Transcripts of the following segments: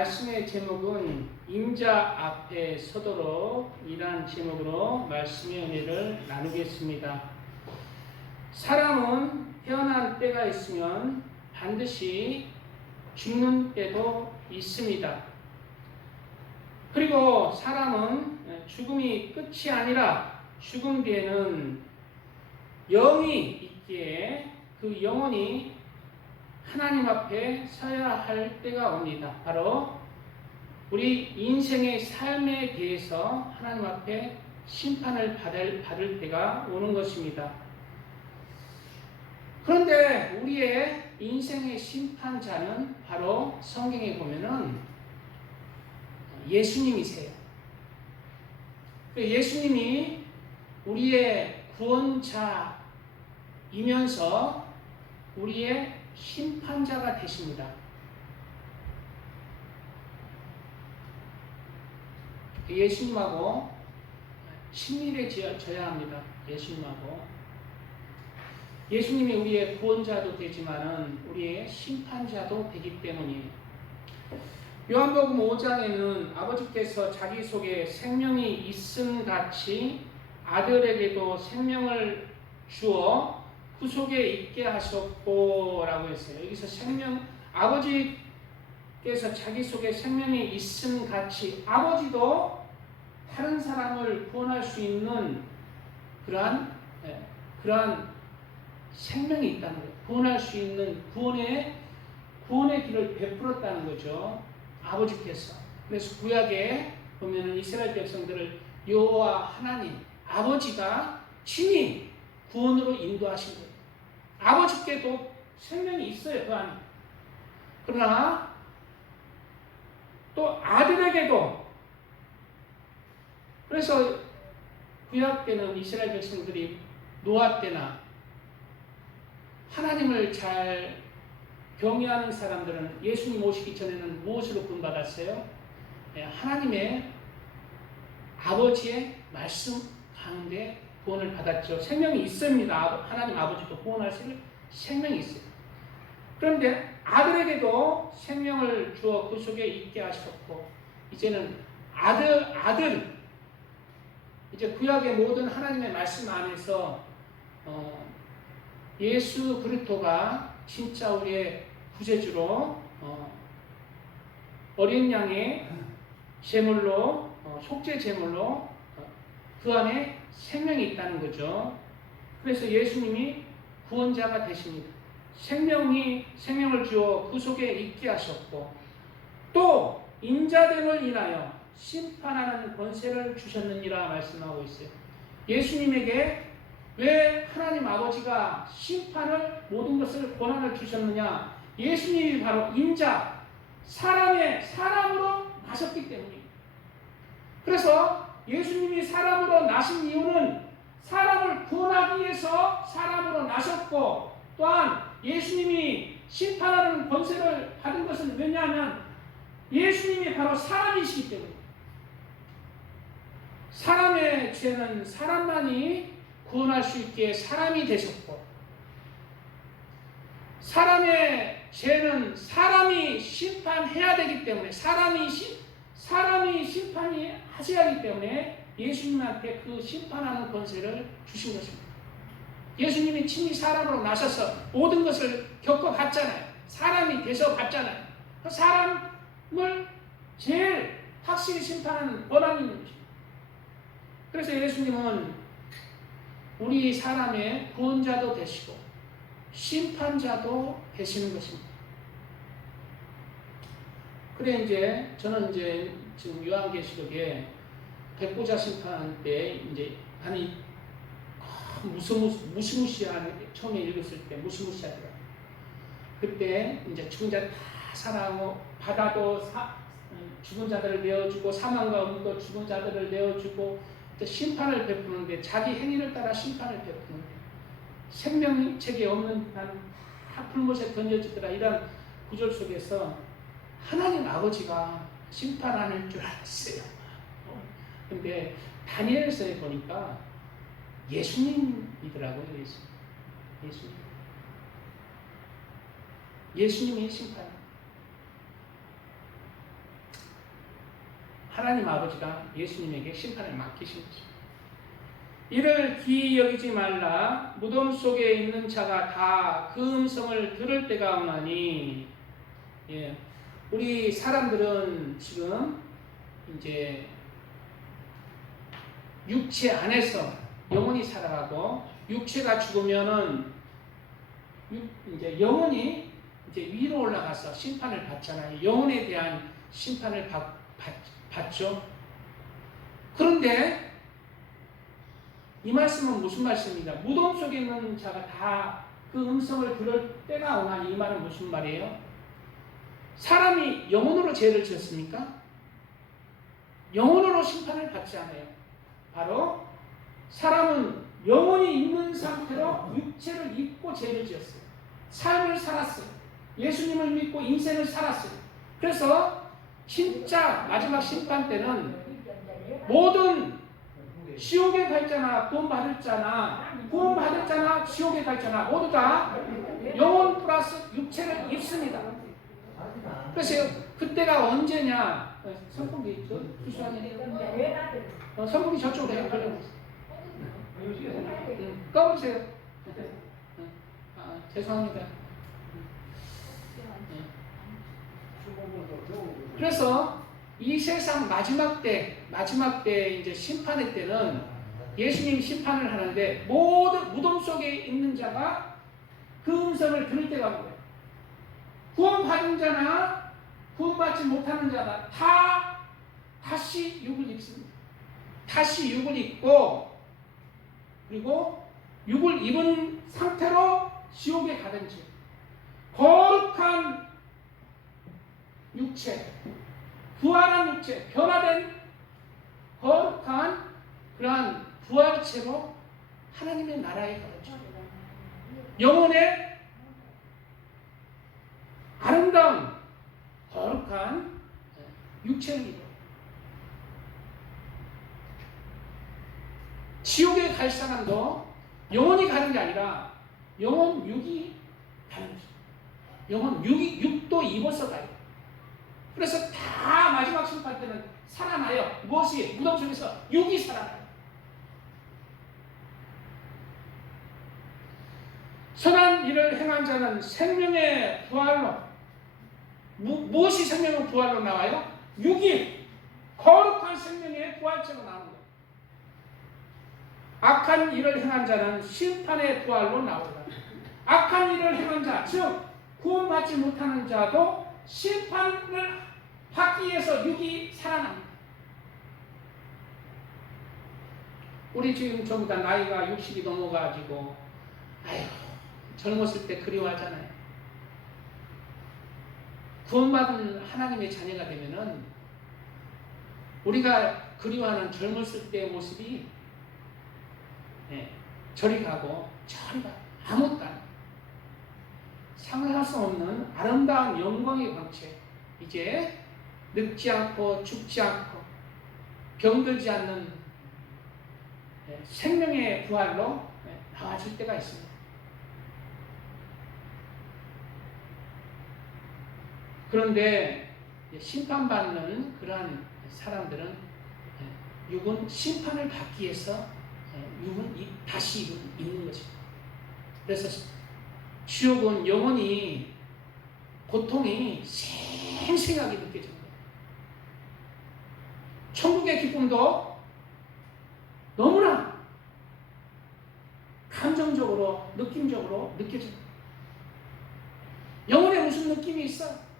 말씀의 제목은 임자 앞에 서도록 이란 제목으로 말씀의 은혜를 나누겠습니다. 사람은 태어난 때가 있으면 반드시 죽는 때도 있습니다. 그리고 사람은 죽음이 끝이 아니라 죽음 뒤에는 영이 있기에 그 영혼이 하나님 앞에 서야 할 때가 옵니다. 바로 우리 인생의 삶에 대해서 하나님 앞에 심판을 받을 때가 오는 것입니다. 그런데 우리의 인생의 심판자는 바로 성경에 보면은 예수님이세요. 예수님이 우리의 구원자이면서 우리의 심판자가 되십니다. 예수님하고 친밀해져야 합니다. 예수님이 우리의 구원자도 되지만은 우리의 심판자도 되기 때문이에요. 요한복음 5장에는 아버지께서 자기 속에 생명이 있음 같이 아들에게도 생명을 주어 그 속에 있게 하셨고 라고 했어요. 여기서 아버지께서 자기 속에 생명이 있음 같이 아버지도 다른 사람을 구원할 수 있는 그러한 생명이 있다는 거예요. 구원할 수 있는 구원의 길을 베풀었다는 거죠. 아버지께서. 그래서 구약에 보면은 이스라엘 백성들을 여호와 하나님 아버지가 친히 구원으로 인도하신 거예요. 아버지께도 생명이 있어요, 그 안에. 그러나 또 아들에게도, 그래서 구약 때는 이스라엘 백성들이 노아 때나 하나님을 잘 경외하는 사람들은 예수님 오시기 전에는 무엇으로 구원받았어요? 하나님의 아버지의 말씀 가운데 구원을 받았죠. 생명이 있습니다. 하나님 아버지도 구원할 생명이 있어요. 그런데 아들에게도 생명을 주어 그 속에 있게 하셨고, 이제는 아들, 이제 구약의 모든 하나님의 말씀 안에서 예수 그리스도가 진짜 우리의 구세주로 어린 양의 제물로 속죄 제물로 그 안에 생명이 있다는 거죠. 그래서 예수님이 구원자가 되십니다. 생명을 주어 그 속에 있게 하셨고, 또 인자됨을 인하여 심판하는 권세를 주셨느니라 말씀하고 있어요. 예수님에게 왜 하나님 아버지가 심판을, 모든 것을 권한을 주셨느냐? 예수님이 바로 인자, 사람으로 나셨기 때문입니다. 그래서 예수님이 사람으로 나신 이유는 사람을 구원하기 위해서 사람으로 나셨고, 또한 예수님이 심판하는 권세를 받은 것은 왜냐하면 예수님이 바로 사람이시기 때문입니다. 사람의 죄는 사람만이 구원할 수 있기에 사람이 되셨고, 사람의 죄는 사람이 심판해야 되기 때문에 사람이 심판이 하셔야 하기 때문에 예수님한테 그 심판하는 권세를 주신 것입니다. 예수님이 친히 사람으로 나셔서 모든 것을 겪어봤잖아요. 사람이 돼서 봤잖아요. 그 사람을 제일 확실히 심판하는 권한이 있는 것입니다. 그래서 예수님은 우리 사람의 구원자도 되시고 심판자도 되시는 것입니다. 그래 저는 지금 요한계시록에 백보자 심판 때 아니 무시무시한, 처음에 읽었을 때 무시무시하더라고요. 그때 죽은 자 다 살아하고 바다도 죽은 자들을 내어주고 사망과 음도 죽은 자들을 내어주고 심판을 베푸는데, 자기 행위를 따라 심판을 베푸는데 생명책이 없는 한 다 풀못에 던져지더라. 이런 구절 속에서 하나님 아버지가 심판하는 줄 알았어요. 근데 다니엘서에 보니까 예수님이더라고요. 예수님이 심판. 하나님 아버지가 예수님에게 심판을 맡기신 거죠. 이를 기이 여기지 말라. 무덤 속에 있는 자가 다 그 음성을 들을 때가 오나니. 예, 우리 사람들은 지금 이제 육체 안에서 영혼이 살아가고, 육체가 죽으면은 이제 영혼이 이제 위로 올라가서 심판을 받잖아요. 영혼에 대한 심판을 받죠. 그런데 이 말씀은 무슨 말씀입니까? 무덤 속에 있는 자가 다 그 음성을 들을 때가 오나니. 이 말은 무슨 말이에요? 사람이 영혼으로 죄를 지었습니까? 영혼으로 심판을 받지 않아요. 바로 사람은 영혼이 있는 상태로 육체를 입고 죄를 지었어요. 삶을 살았어요. 예수님을 믿고 인생을 살았어요. 그래서 진짜 마지막 심판 때는 모든 지옥에 갈 자나 구원받을 자나 지옥에 갈 자나 모두 다 영혼 플러스 육체를 입습니다. 그래서 그때가 언제냐? 선풍기 선풍기 저쪽으로 해요. 꺼보세요. 죄송합니다. 그래서 이 세상 마지막 때 이제 심판의 때는 예수님이 심판을 하는데 모든 무덤 속에 있는 자가 그 음성을 들을 때가 온 거예요. 구원받은 자나 구원받지 못하는 자가 다 다시 육을 입습니다. 다시 육을 입고, 그리고 육을 입은 상태로 지옥에 가든지, 거룩한 육체, 부활한 육체, 변화된 거룩한 그러한 부활체로 하나님의 나라에 가죠. 영혼의 아름다운 거룩한 육체를 입어 지옥에 갈 사람도 영혼이 가는 게 아니라 영혼 육이 가는 거죠. 영혼 육도 입어서 가요. 그래서 다 마지막 심판 때는 살아나요. 무엇이? 무덤 속에서 육이 살아나요. 선한 일을 행한 자는 생명의 부활로, 무엇이 생명의 부활로 나와요? 육이 거룩한 생명의 부활체로 나오는 거예요. 악한 일을 행한 자는 심판의 부활로 나오다. 악한 일을 행한 자, 즉 구원받지 못하는 자도 심판을 받기 위해서 육이 살아납니다. 우리 지금 전부 다 나이가 60이 넘어가지고 젊었을 때 그리워하잖아요. 구원받은 하나님의 자녀가 되면은 우리가 그리워하는 젊었을 때의 모습이 저리 가고 저리 가 아무것도 안 해요. 상상할 수 없는 아름다운 영광의 광채, 이제 늙지 않고 죽지 않고 병들지 않는 생명의 부활로 나와질 때가 있습니다. 그런데 심판받는 그러한 사람들은 육은 심판을 받기 위해서 육은 다시 입는 것입니다. 그래서 지옥은 영원히 고통이 생생하게 느껴집니다. 천국의 기쁨도 너무나 감정적으로, 느낌적으로 느껴집니다. 영혼에 무슨 느낌이 있어?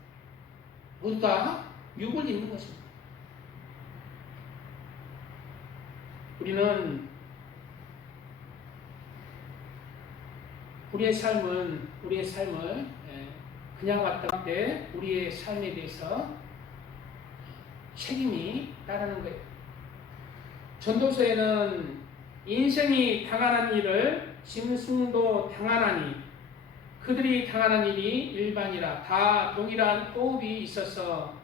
우리가 육을 입는 것입니다. 우리는 우리의 삶을 그냥 왔다 때 우리의 삶에 대해서 책임이 따르는 거예요. 전도서에는 인생이 당하는 일을 짐승도 당하나니 그들이 당하는 일이 일반이라 다 동일한 호흡이 있어서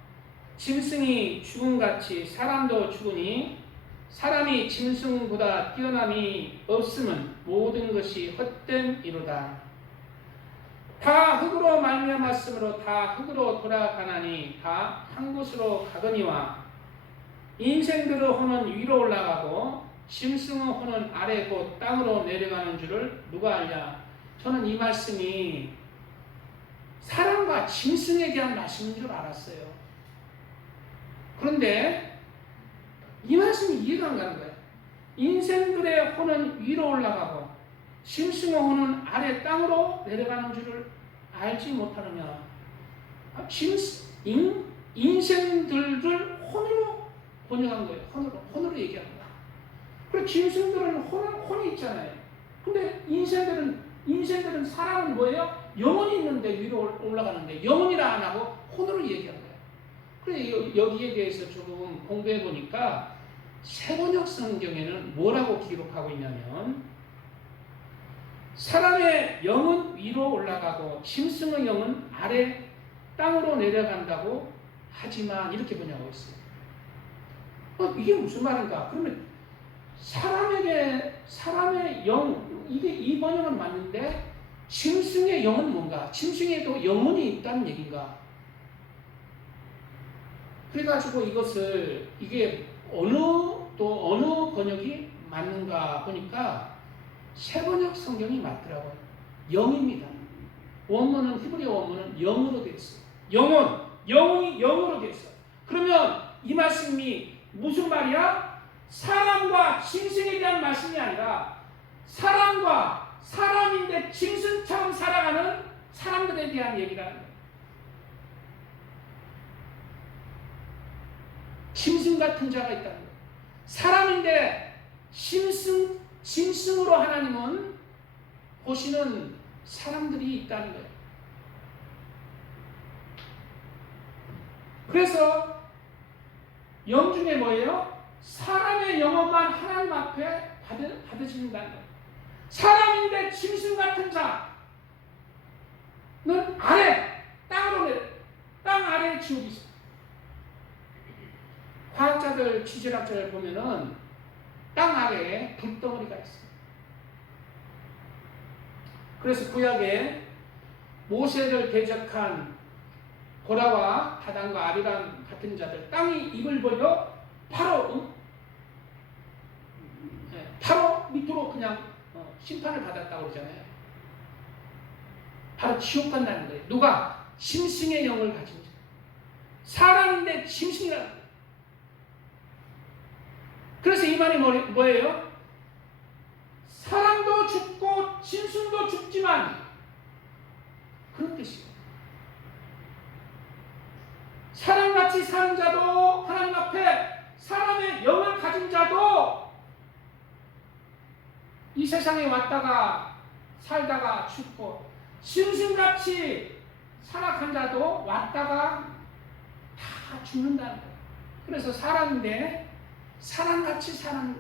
짐승이 죽음같이 사람도 죽으니 사람이 짐승보다 뛰어남이 없음은 모든 것이 헛된 이로다. 다 흙으로 말미암았으므로 다 흙으로 돌아가나니 다 한 곳으로 가거니와 인생들의 혼은 위로 올라가고 짐승의 혼은 아래 곧 땅으로 내려가는 줄을 누가 알냐? 저는 이 말씀이 사람과 짐승에 대한 말씀인 줄 알았어요. 그런데 이 말씀이 이해가 안 가는 거예요. 인생들의 혼은 위로 올라가고 짐승의 혼은 아래 땅으로 내려가는 줄을 알지 못하느냐. 인생들을 혼으로 번역한 거예요. 혼으로 얘기하는 거예요. 그리고 짐승들은 혼이 있잖아요. 근데 인생들은 사람은 뭐예요? 영혼이 있는데 위로 올라가는데 영혼이라 안 하고 혼으로 얘기한 거예요. 그래서 여기에 대해서 조금 공부해 보니까 새번역 성경에는 뭐라고 기록하고 있냐면 사람의 영은 위로 올라가고 짐승의 영은 아래 땅으로 내려간다고 하지만 이렇게 번역하고 있어요. 이게 무슨 말인가? 그러면 사람의 영, 이게 이 번역은 맞는데 짐승의 영은 뭔가? 짐승에도 영혼이 있다는 얘기인가? 그래가지고 이게 어느 번역이 맞는가 보니까 새번역 성경이 맞더라고요. 영입니다. 원문은 히브리어 원문은 영으로 되어 있어요. 영혼이 영으로 되어 있어요. 그러면 이 말씀이 무슨 말이야? 사람과 짐승에 대한 말씀이 아니라 사람인데 짐승처럼 살아가는 사람들에 대한 얘기라는 거예요. 짐승 같은 자가 있다는 거예요. 사람인데 짐승으로 하나님은 보시는 사람들이 있다는 거예요. 그래서 영 중에 뭐예요? 사람의 영혼만 하나님 앞에 받으신다는 거예요. 사람인데 짐승 같은 자는 땅 아래에 지옥이 있어요. 과학자들, 지질학자를 보면은 땅 아래에 불덩어리가 있어요. 그래서 구약에 모세를 대적한 고라와 다단과 아비람 같은 자들, 땅이 입을 벌려 바로 밑으로 그냥 심판을 받았다고 그러잖아요. 바로 지옥 간다는 거예요. 누가? 짐승의 영을 가진 자. 사람인데 짐승이라는 거예요. 그래서 이 말이 뭐예요? 사람도 죽고 짐승도 죽지만 그런 뜻이에요. 사람같이 사는 자도 하나님 앞에 사람의 영을 가진 자도 이 세상에 왔다가 살다가 죽고 짐승같이 살아간 자도 왔다가 다 죽는다는 거예요. 그래서 사람인데 사람같이 사는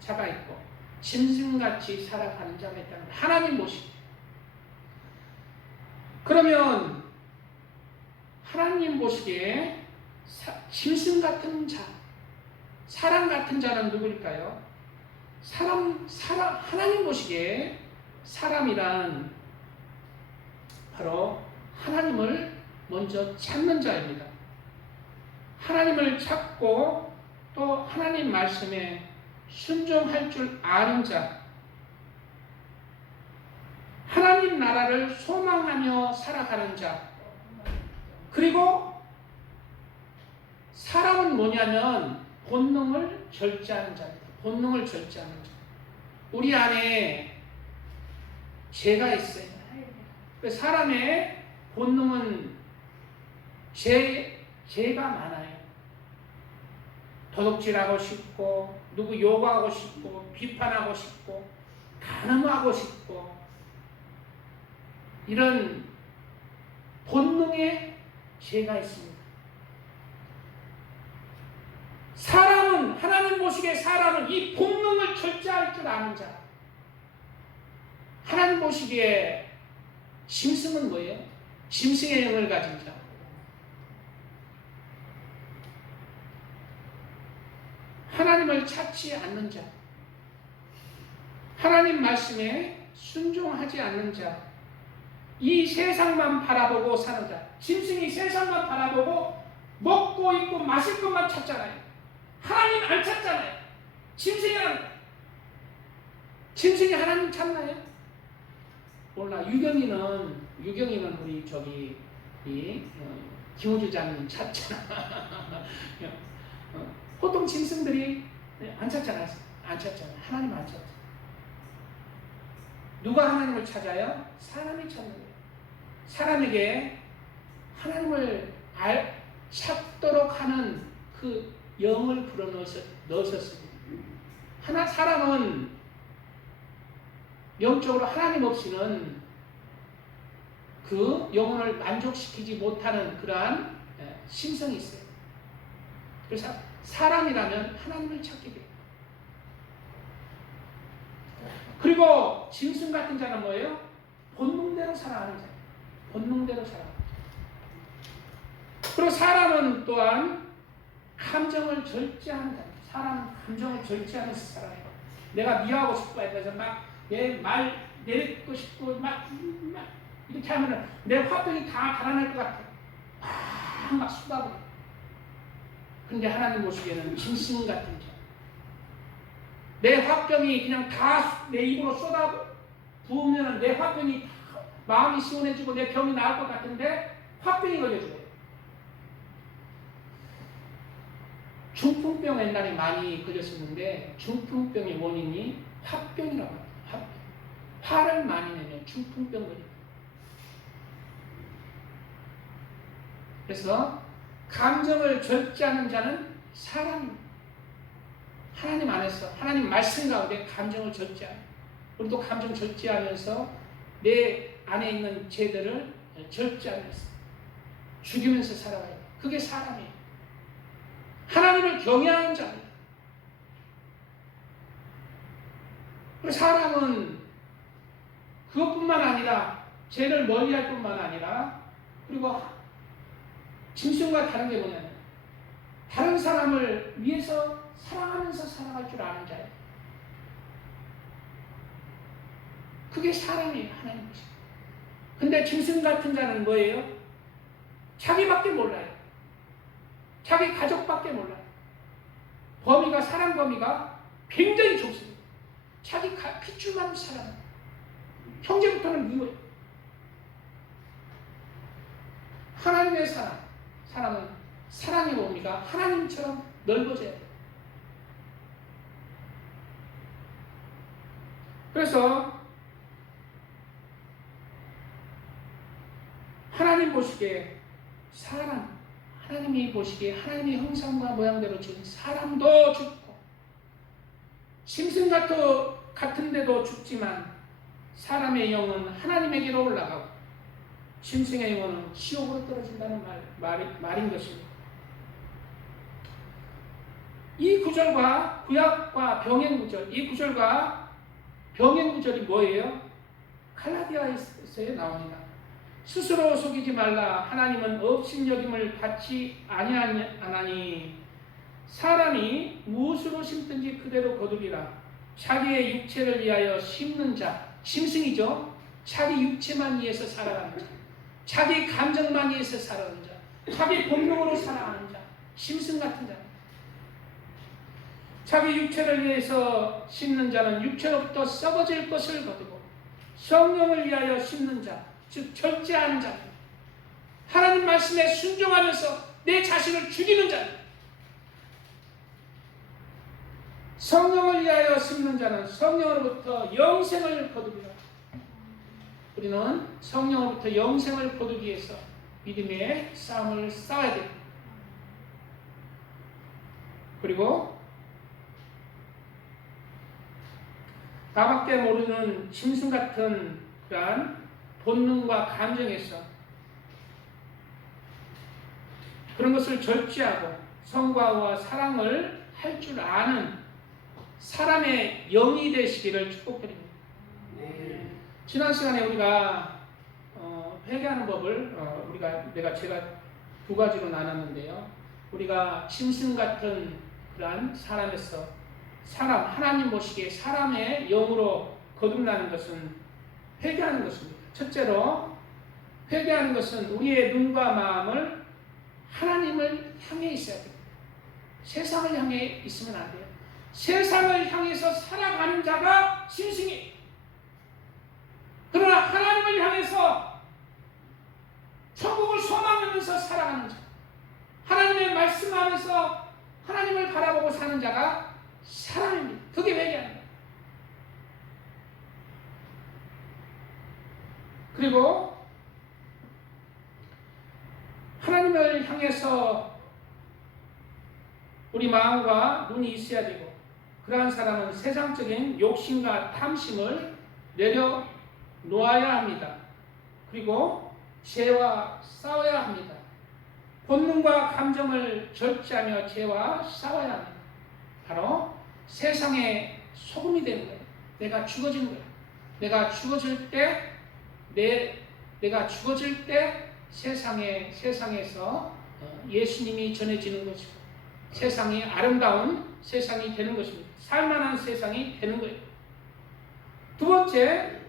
자가 있고 짐승같이 살아가는 자가 있다는 거예요. 하나님 보시기. 그러면 하나님 보시기에 짐승 같은 자, 사람 같은 자는 누구일까요? 하나님 보시기에 사람이란 바로 하나님을 먼저 찾는 자입니다. 하나님을 찾고 또 하나님 말씀에 순종할 줄 아는 자, 하나님 나라를 소망하며 살아가는 자, 그리고 사람은 뭐냐면 본능을 절제하는 자입니다. 본능을 절제하는 자. 우리 안에 죄가 있어요. 사람의 본능은 죄가 많아요. 도둑질하고 싶고, 누구 욕하고 싶고, 비판하고 싶고, 간음하고 싶고, 이런 본능의 죄가 있습니다. 사람은, 하나님 보시기에 사람은 이 본능을 절제할 줄 아는 자. 하나님 보시기에 짐승은 뭐예요? 짐승의 영을 가진 자. 하나님을 찾지 않는 자. 하나님 말씀에 순종하지 않는 자. 이 세상만 바라보고 사는 자. 짐승이 세상만 바라보고 먹고 입고 마실 것만 찾잖아요. 하나님 안 찾잖아요. 짐승이 하나님 찾나요? 몰라. 유경이는 우리 저기 김호주 장님 찾잖아. 보통 짐승들이 안 찾잖아. 하나님 안 찾잖아. 누가 하나님을 찾아요? 사람이 찾는 거예요. 사람에게 하나님을 찾도록 하는 그 영을 불어넣으셨습니다. 사람은 영적으로 하나님 없이는 그 영혼을 만족시키지 못하는 그러한 심성이 있어요. 그래서 사람이라면 하나님을 찾게 돼요. 그리고 짐승 같은 자는 뭐예요? 본능대로 살아가는 자예요. 본능대로 살아가는 자. 그리고 사람은 또한 감정을 절제하는 자예요. 사람은 감정을 절제하면서 살아요. 내가 미워하고 싶어 해서 막 내 말 내리고 싶고 막 이렇게 하면은 내 화병이 다 달아날 것 같아. 막 쏟아버려. 근데 하나님 보시기에는 짐승 같은 자. 내 화병이 그냥 다 내 입으로 쏟아 부으면 내 화병이 다 마음이 시원해지고 내 병이 나을 것 같은데 화병이 걸려줘요. 중풍병 옛날에 많이 걸렸었는데 중풍병의 원인이 화병이라고 합니다. 화를 많이 내면 중풍병 걸립니다. 그래서 감정을 절제하는 자는 사람입니다. 하나님 안에서 하나님 말씀 가운데 감정을 절제하는, 우리도 감정 절제하면서 내 안에 있는 죄들을 절제하면서 죽이면서 살아가야 돼. 그게 사람이에요. 하나님을 경외하는 자입니다. 그리고 사람은 그것뿐만 아니라 죄를 멀리할 뿐만 아니라 그리고 짐승과 다른 게 뭐냐면 다른 사람을 위해서 사랑하면서 살아갈 줄 아는 자예요. 그게 사람이에요. 하나님 것이. 근데 짐승 같은 자는 뭐예요? 자기밖에 몰라요. 자기 가족밖에 몰라요. 사람 범위가 굉장히 좁습니다. 자기 핏줄만 살아요. 형제부터는 미워요. 하나님의 사람은 사랑이 뭡니까? 하나님처럼 넓어져야 돼요. 그래서 하나님 보시기에 하나님이 보시기에 하나님의 형상과 모양대로 지은 사람도 죽고 짐승 같은데도 죽지만 사람의 영은 하나님에게로 올라가고 짐승의 영혼은 지옥으로 떨어진다는 말인 것입니다. 이 구절과 구약과 병행 구절, 이 구절과 병행 구절이 뭐예요? 갈라디아서에 나옵니다. 스스로 속이지 말라. 하나님은 업신여김을 받지 아니하나니 사람이 무엇으로 심든지 그대로 거두리라. 자기의 육체를 위하여 심는 자, 짐승이죠. 자기 육체만 위해서 살아가는 자, 자기 감정만 위해서 살아가는 자, 자기 본능으로 살아가는 자, 짐승 같은 자. 자기 육체를 위해서 심는 자는 육체로부터 썩어질 것을 거두고 성령을 위하여 심는 자, 즉 절제하는 자, 하나님 말씀에 순종하면서 내 자신을 죽이는 자, 성령을 위하여 심는 자는 성령으로부터 영생을 거두리라. 우리는 성령으로부터 영생을 거두기 위해서 믿음의 싸움을 싸워야 됩니다. 그리고 나밖에 모르는 짐승 같은 그러한 본능과 감정에서 그런 것을 절제하고 성과와 사랑을 할 줄 아는 사람의 영이 되시기를 축복드립니다. 지난 시간에 우리가 회개하는 법을 제가 두 가지로 나눴는데요. 우리가 짐승 같은 그러한 사람에서 하나님 보시기에 사람의 영으로 거듭나는 것은 회개하는 것입니다. 첫째로 회개하는 것은 우리의 눈과 마음을 하나님을 향해 있어야 됩니다. 세상을 향해 있으면 안 돼요. 세상을 향해서 살아가는 자가 짐승이. 그러나 하나님을 향해서 천국을 소망하면서 살아가는 자, 하나님의 말씀 안에서 하나님을 바라보고 사는 자가 사람입니다. 그게 회개합니다. 그리고 하나님을 향해서 우리 마음과 눈이 있어야 되고, 그러한 사람은 세상적인 욕심과 탐심을 내려놓아야 합니다. 그리고 죄와 싸워야 합니다. 본능과 감정을 절제하며 죄와 싸워야 합니다. 바로 세상의 소금이 되는 거예요. 내가 죽어지는 거예요. 내가 죽어질 때 세상에서 예수님이 전해지는 것이고, 세상이 아름다운 세상이 되는 것입니다. 살만한 세상이 되는 거예요. 두 번째,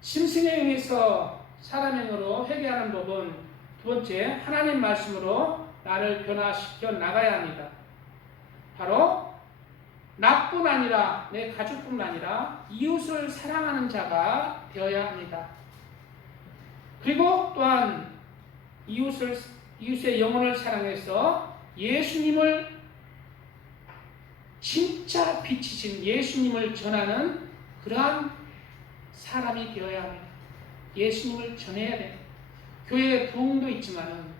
짐승에 의해서 사람행으로 회개하는 법은, 두 번째, 하나님 말씀으로 나를 변화시켜 나가야 합니다. 바로 나뿐 아니라 내 가족뿐만 아니라 이웃을 사랑하는 자가 되어야 합니다. 그리고 또한 이웃의 영혼을 사랑해서 예수님을, 진짜 빛이신 예수님을 전하는 그러한 사람이 되어야 합니다. 예수님을 전해야 돼요. 교회의 부흥도 있지만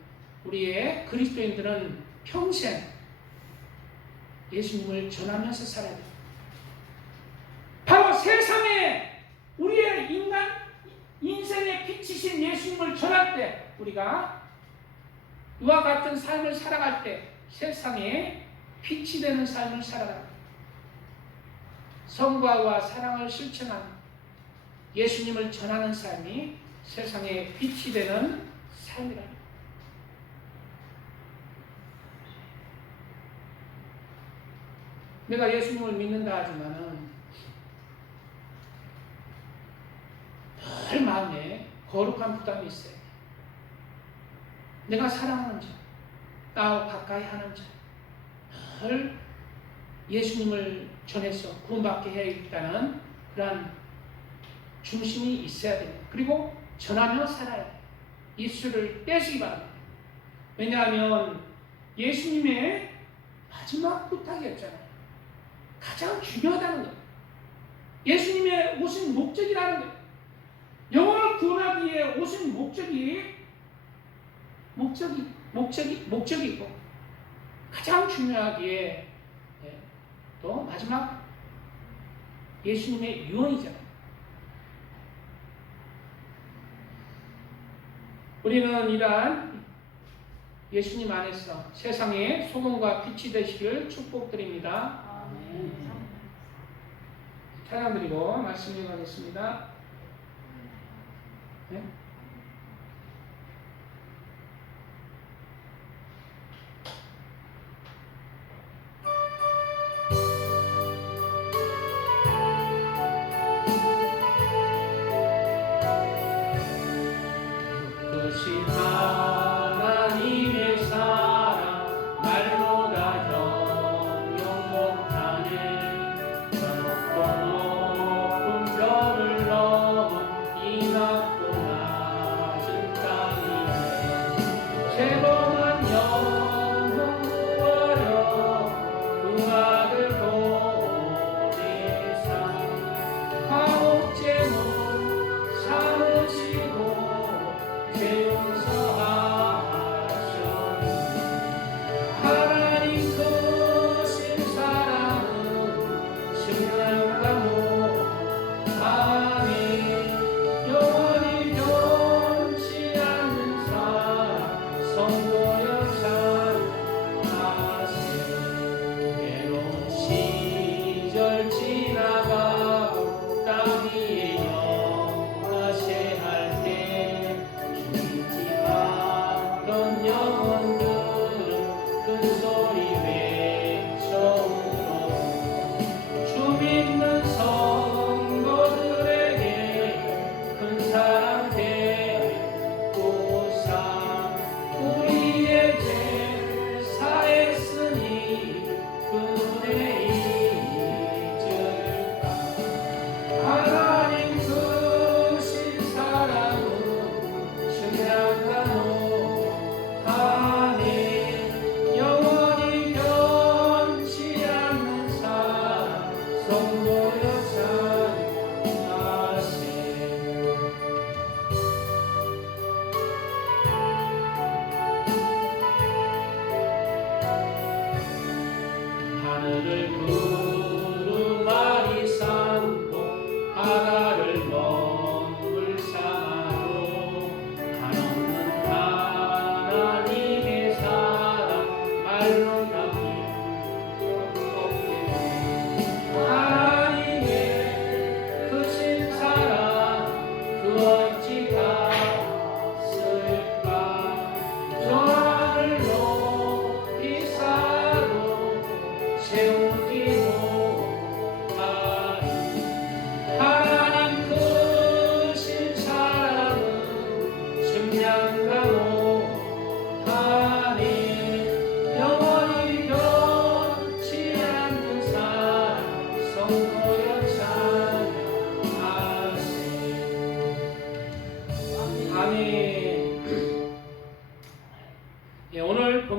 우리의 그리스도인들은 평생 예수님을 전하면서 살아야 돼요. 바로 세상에 우리의 인생의 빛이신 예수님을 전할 때, 우리가 이와 같은 삶을 살아갈 때 세상에 빛이 되는 삶을 살아갑니다. 성과와 사랑을 실천하는, 예수님을 전하는 삶이 세상에 빛이 되는 삶이랍니다. 내가 예수님을 믿는다 하지만은 늘 마음에 거룩한 부담이 있어요. 내가 사랑하는 자, 나와 가까이 하는 자, 늘 예수님을 전해서 구원받게 해야겠다는 그러한 중심이 있어야 됩니다. 그리고 전하며 살아야 돼요. 입술을 떼시기 바랍니다. 왜냐하면 예수님의 마지막 부탁이었잖아요. 가장 중요하다는 거예요. 예수님의 오신 목적이라는 거예요. 영혼을 구원하기 위해 오신 목적이고 가장 중요하기에 또 마지막 예수님의 유언이잖아요. 우리는 이러한 예수님 안에서 세상에 소금과 빛이 되시길 축복드립니다. 아멘. 찬양드리고 말씀 이어가겠습니다. 네? 하나님의 사랑 말로 다 형용 못하네. 저 높고 높은 별을 넘은 이 낮고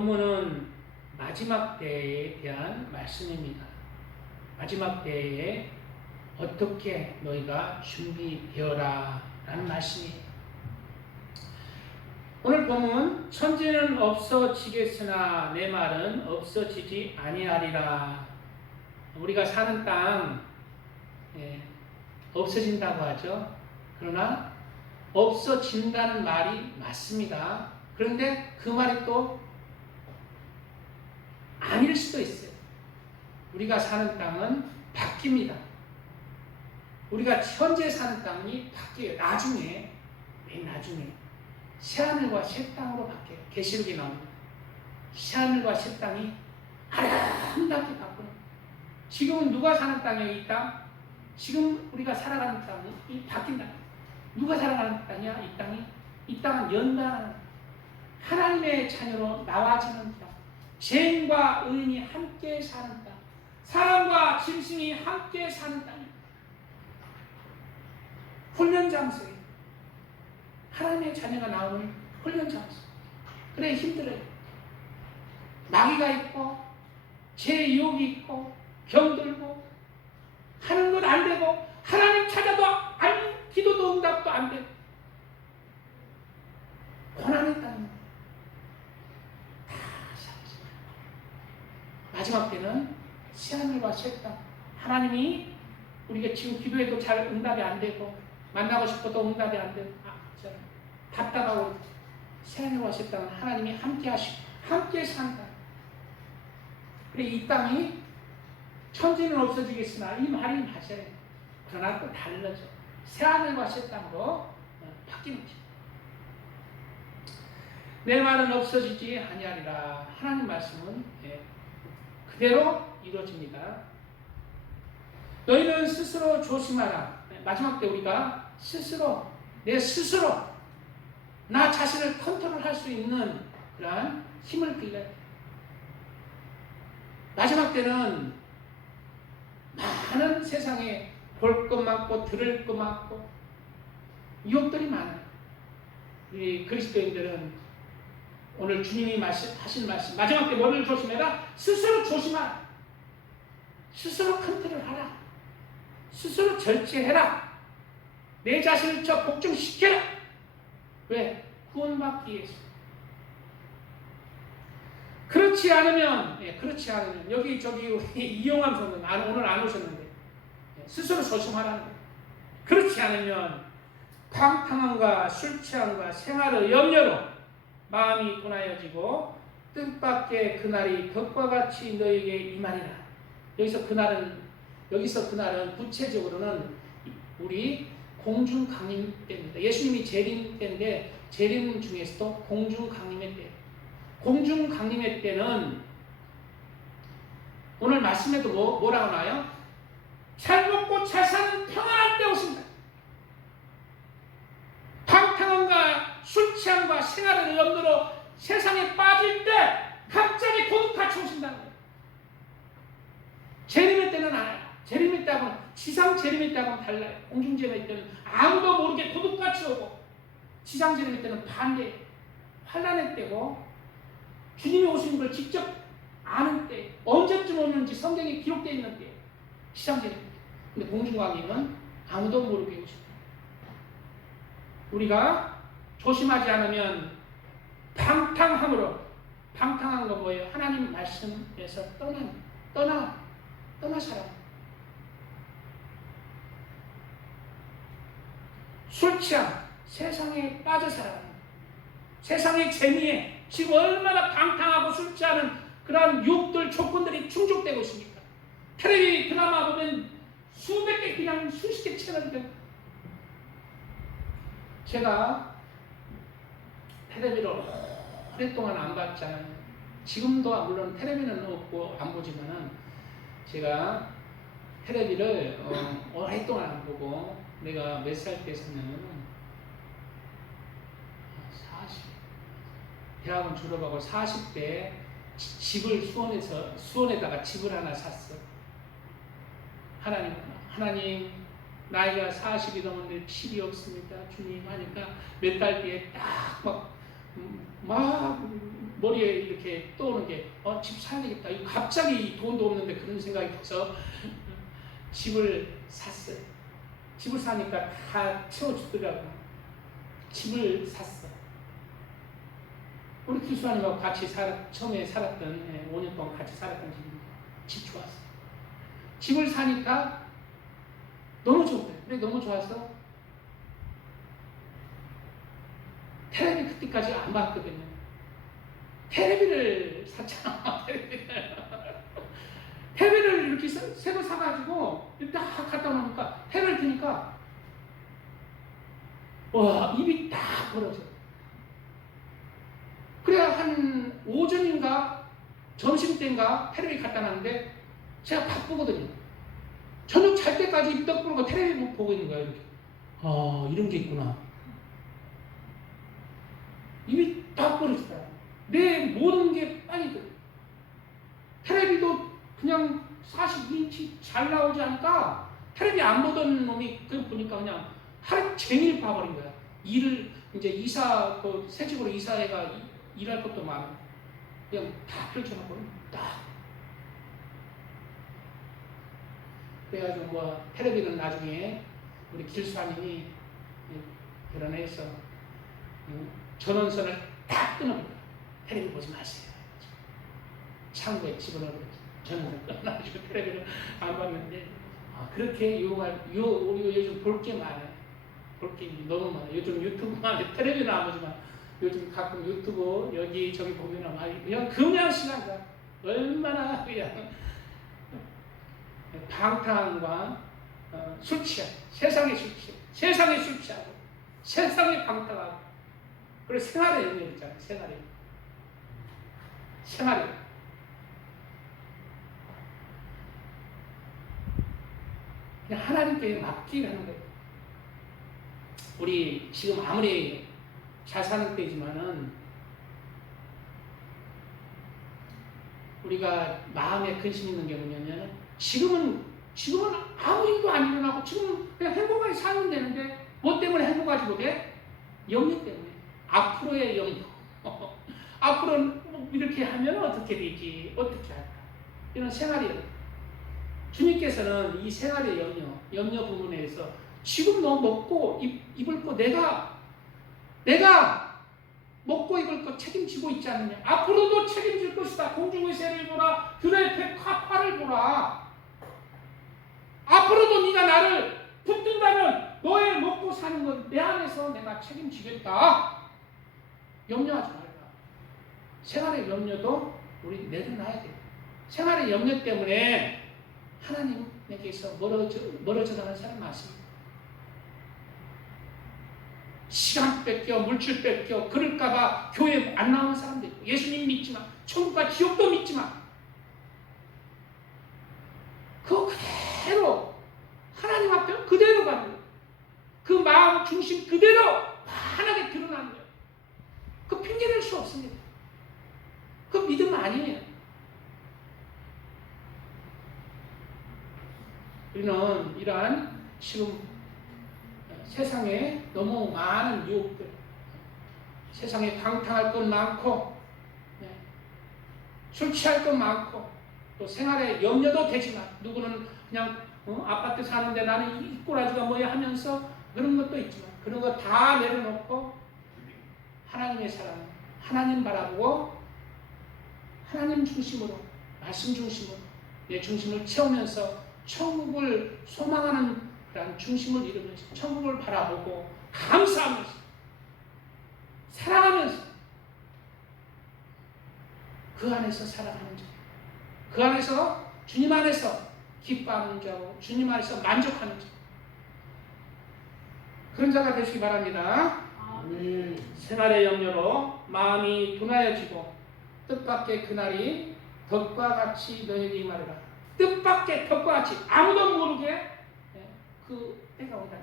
본문은 마지막 때에 대한 말씀입니다. 마지막 때에 어떻게 너희가 준비되어라 라는 말씀이에요. 오늘 본문 천지는 없어지겠으나 내 말은 없어지지 아니하리라. 우리가 사는 땅 없어진다고 하죠. 그러나 없어진다는 말이 맞습니다. 그런데 그 말이 또 아닐 수도 있어요. 우리가 사는 땅은 바뀝니다. 우리가 현재 사는 땅이 바뀌어요. 나중에, 맨 나중에 새하늘과 새 땅으로 바뀌어요. 계시록에 나옵니다. 새하늘과 새 땅이 아름답게 바뀌어요. 지금은 누가 사는 땅이에요? 이 땅? 지금 우리가 살아가는 땅이 바뀐다. 누가 살아가는 땅이야? 이 땅이? 이 땅은 연단하는 하나님의 자녀로 나와지는 땅. 죄인과 의인이 함께 사는 땅. 사람과 짐승이 함께 사는 땅입니다. 훈련 장소예요. 하나님의 자녀가 나오는 훈련 장소. 그래 힘들어요. 마귀가 있고 죄 유혹이 있고 병들고 하는 건 안 되고 하나님 찾아도 기도도 응답도 안 되고 고난의 땅입니다. 다 사라집니다. 마지막 때는 새하늘과 새 땅. 하나님이 우리가 지금 기도해도 잘 응답이 안 되고 만나고 싶어도 응답이 안 되고 답답하고 새하늘과 새 땅은 하나님이 함께 하시고 함께 산다. 그래 이 땅이 천지는 없어지겠으나 이 말이 맞아요. 그러나 또 달라져. 새하늘과 새 땅으로 바뀌는 거죠. 내 말은 없어지지 아니하리라. 하나님 말씀은 그대로 이루어집니다. 너희는 스스로 조심하라. 마지막 때 우리가 스스로 내 스스로 나 자신을 컨트롤할 수 있는 그러한 힘을 빌려야 돼. 마지막 때는 많은 세상에 볼 것 많고 들을 것 많고 유혹들이 많아요. 우리 그리스도인들은 오늘 주님이 하신 말씀 마지막 때 뭐를 조심해라? 스스로 조심하라. 스스로 컨트롤하라. 스스로 절제해라. 내 자신을 복종시켜라. 왜? 구원받기 위해서. 그렇지 않으면 여기 저기 우리 이용함 선생 오늘 안 오셨는데 스스로 조심하라는 거예요. 그렇지 않으면 방탕함과 술 취함과 생활의 염려로 마음이 둔하여지고 뜻밖의 그날이 덕과 같이 너에게 임하리라. 여기서 그날은 구체적으로는 우리 공중 강림 때입니다. 예수님이 재림 때인데 재림 중에서도 공중 강림의 때. 공중 강림의 때는 오늘 말씀에도 뭐라고 나와요? 잘 먹고 잘 사는 평안한 때 오신다. 방탕함과 술 취함과 생활의 염려로 세상에 빠질 때 갑자기 도둑같이 오신다는 거예요. 재림의 때는 알아요. 재림의 때하고는 지상 재림의 때하고는 달라요. 공중 재림의 때는 아무도 모르게 도둑같이 오고 지상 재림의 때는 반대예요. 환난의 때고 주님이 오시는 걸 직접 아는 때, 언제쯤 오는지 성경에 기록되어 있는 때예요. 지상 재림 때. 근데 공중 강림은 아무도 모르게 오십니다. 우리가 조심하지 않으면 방탕함으로, 방탕한 건 뭐예요? 하나님 말씀에서 떠나 살아. 술 취함, 세상에 빠져 살아가는 거예요. 세상의 재미에 지금 얼마나 방탕하고 술 취하는 그런 유혹들, 조건들이 충족되고 있습니까? 텔레비 드라마 보면 수백 개, 그냥 수십 개 채널이. 제가 텔레비를 오랫동안 안 봤잖아요. 지금도 물론 텔레비는 없고 안 보지만은 제가 텔레비를 오랫동안 안 보고 내가 몇 살 때였냐면 40 대학원 졸업하고 40대 집을 수원에다가 집을 하나 샀어. 하나님 나이가 40이 넘었는데 집이 없습니다. 주님 하니까 몇 달 뒤에 딱 막 머리에 이렇게 떠오르는 게 집 사야 되겠다. 갑자기 돈도 없는데 그런 생각이 들어서 집을 샀어요. 집을 사니까 다 채워주더라고요. 집을 샀어. 우리 기수님하고 같이 처음에 살았던 5년 동안 같이 살았던 집입니다. 집 좋았어요. 집을 사니까 너무 좋대. 그래 너무 좋아서 텔레비 그때까지 안 봤거든요. 텔레비를 샀잖아. 텔레비를 이렇게 새로 사가지고 딱 갖다 놓으니까 텔레비를 트니까 와 입이 딱 벌어져. 그래야 한 오전인가 점심때인가 텔레비 갖다 놨는데 제가 바쁘거든요. 저녁 잘 때까지 입 딱 벌고 텔레비 보고 있는 거예요. 이렇게. 이런 게 있구나. 입이 딱 벌어지더라고요. 내 모든 게 빨리 돼. 텔레비도 그냥 42인치 잘 나오지 않을까? 텔레비 안 보던 놈이 그거 보니까 그냥 하루 종일 봐버린 거야. 일을 이제 새 집으로 이사해가 일할 것도 많아. 그냥 다 펼쳐놓고 딱. 그래가지고 뭐 텔레비는 나중에 우리 길수아님이 결혼해서 전원선을 딱 끊어버려. 텔레비 보지 마세요. 창고에 집어넣어버렸죠. 전원선 끊어가지고 텔레비를 안 봤는데 그렇게 우리 요즘 볼 게 많아요. 볼 게 너무 많아요. 요즘 유튜브만 텔레비는 안 보지만 요즘 가끔 유튜브 여기 보면은 그냥 시간가 얼마나 그냥 방탕과 술 취한 세상에 술 취하고 세상에 방탕하고 그리고 생활의 영역 있잖아요. 생활의 그냥 하나님께 맡기라는 거예요. 우리 지금 아무리 잘 사는 때지만은 우리가 마음에 근심 있는 게 뭐냐면 지금은 아무 일도 안 일어나고 지금 그냥 행복하게 살면 되는데 뭐 때문에 행복하지 못해? 염려 때문에. 앞으로의 염려. 앞으로 이렇게 하면 어떻게 되지? 어떻게 할까? 이런 생활이에요. 주님께서는 이 생활의 염려 부분에서 지금 너 먹고 입을 거 내가 먹고 입을 거 책임지고 있지 않느냐? 앞으로도 책임질 것이다. 공중의 새를 보라. 들의 백화파를 보라. 앞으로도 네가 나를 붙든다면 너의 먹고 사는 건 내 안에서 내가 책임지겠다. 염려하지 말라. 생활의 염려도 우리 내려놔야 돼. 생활의 염려 때문에 하나님에게서 멀어져 가는 사람 많습니다. 시간 뺏겨, 물질 뺏겨, 그럴까봐 교회 안 나오는 사람도 있고, 예수님 믿지만, 천국과 지옥도 믿지만, 그거 그대로, 하나님 앞에 그대로 가는 거예요. 그 마음 중심 그대로 환하게 드러나는 거예요. 그 핑계댈 수 없습니다. 그 믿음 아니에요. 우리는 이러한 지금 세상에 너무 많은 유혹들, 세상에 방탕할 것 많고, 술 취할 것 많고, 또 생활에 염려도 되지만, 누구는 그냥 아파트 사는데 나는 이 꼬라지가 뭐야 하면서 그런 것도 있지만, 그런 거 다 내려놓고 하나님의 사랑, 하나님 바라보고 하나님 중심으로, 말씀 중심으로 내 중심을 채우면서 천국을 소망하는 그런 중심을 이루면서 천국을 바라보고 감사하면서 사랑하면서 그 안에서 살아가는 자, 그 안에서 주님 안에서 기뻐하는 자고 주님 안에서 만족하는 자, 그런 자가 되시기 바랍니다. 생활의 염려로 마음이 둔하여지고 뜻밖의 그날이 덕과 같이 너에게 말하라. 뜻밖의 덕과 같이 아무도 모르게 그 때가 온다.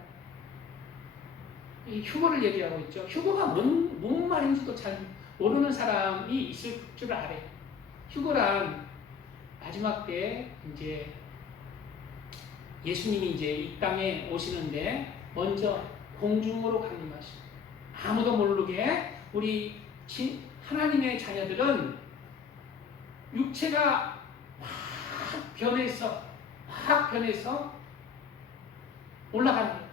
이 휴거를 얘기하고 있죠. 휴거가 뭔 말인지도 잘 모르는 사람이 있을 줄 알아요. 휴거란 마지막 때 이제 예수님이 이제 이 땅에 오시는데 먼저 공중으로 강림하시고 아무도 모르게 우리 하나님의 자녀들은 육체가 막 변해서 올라가는 거예요.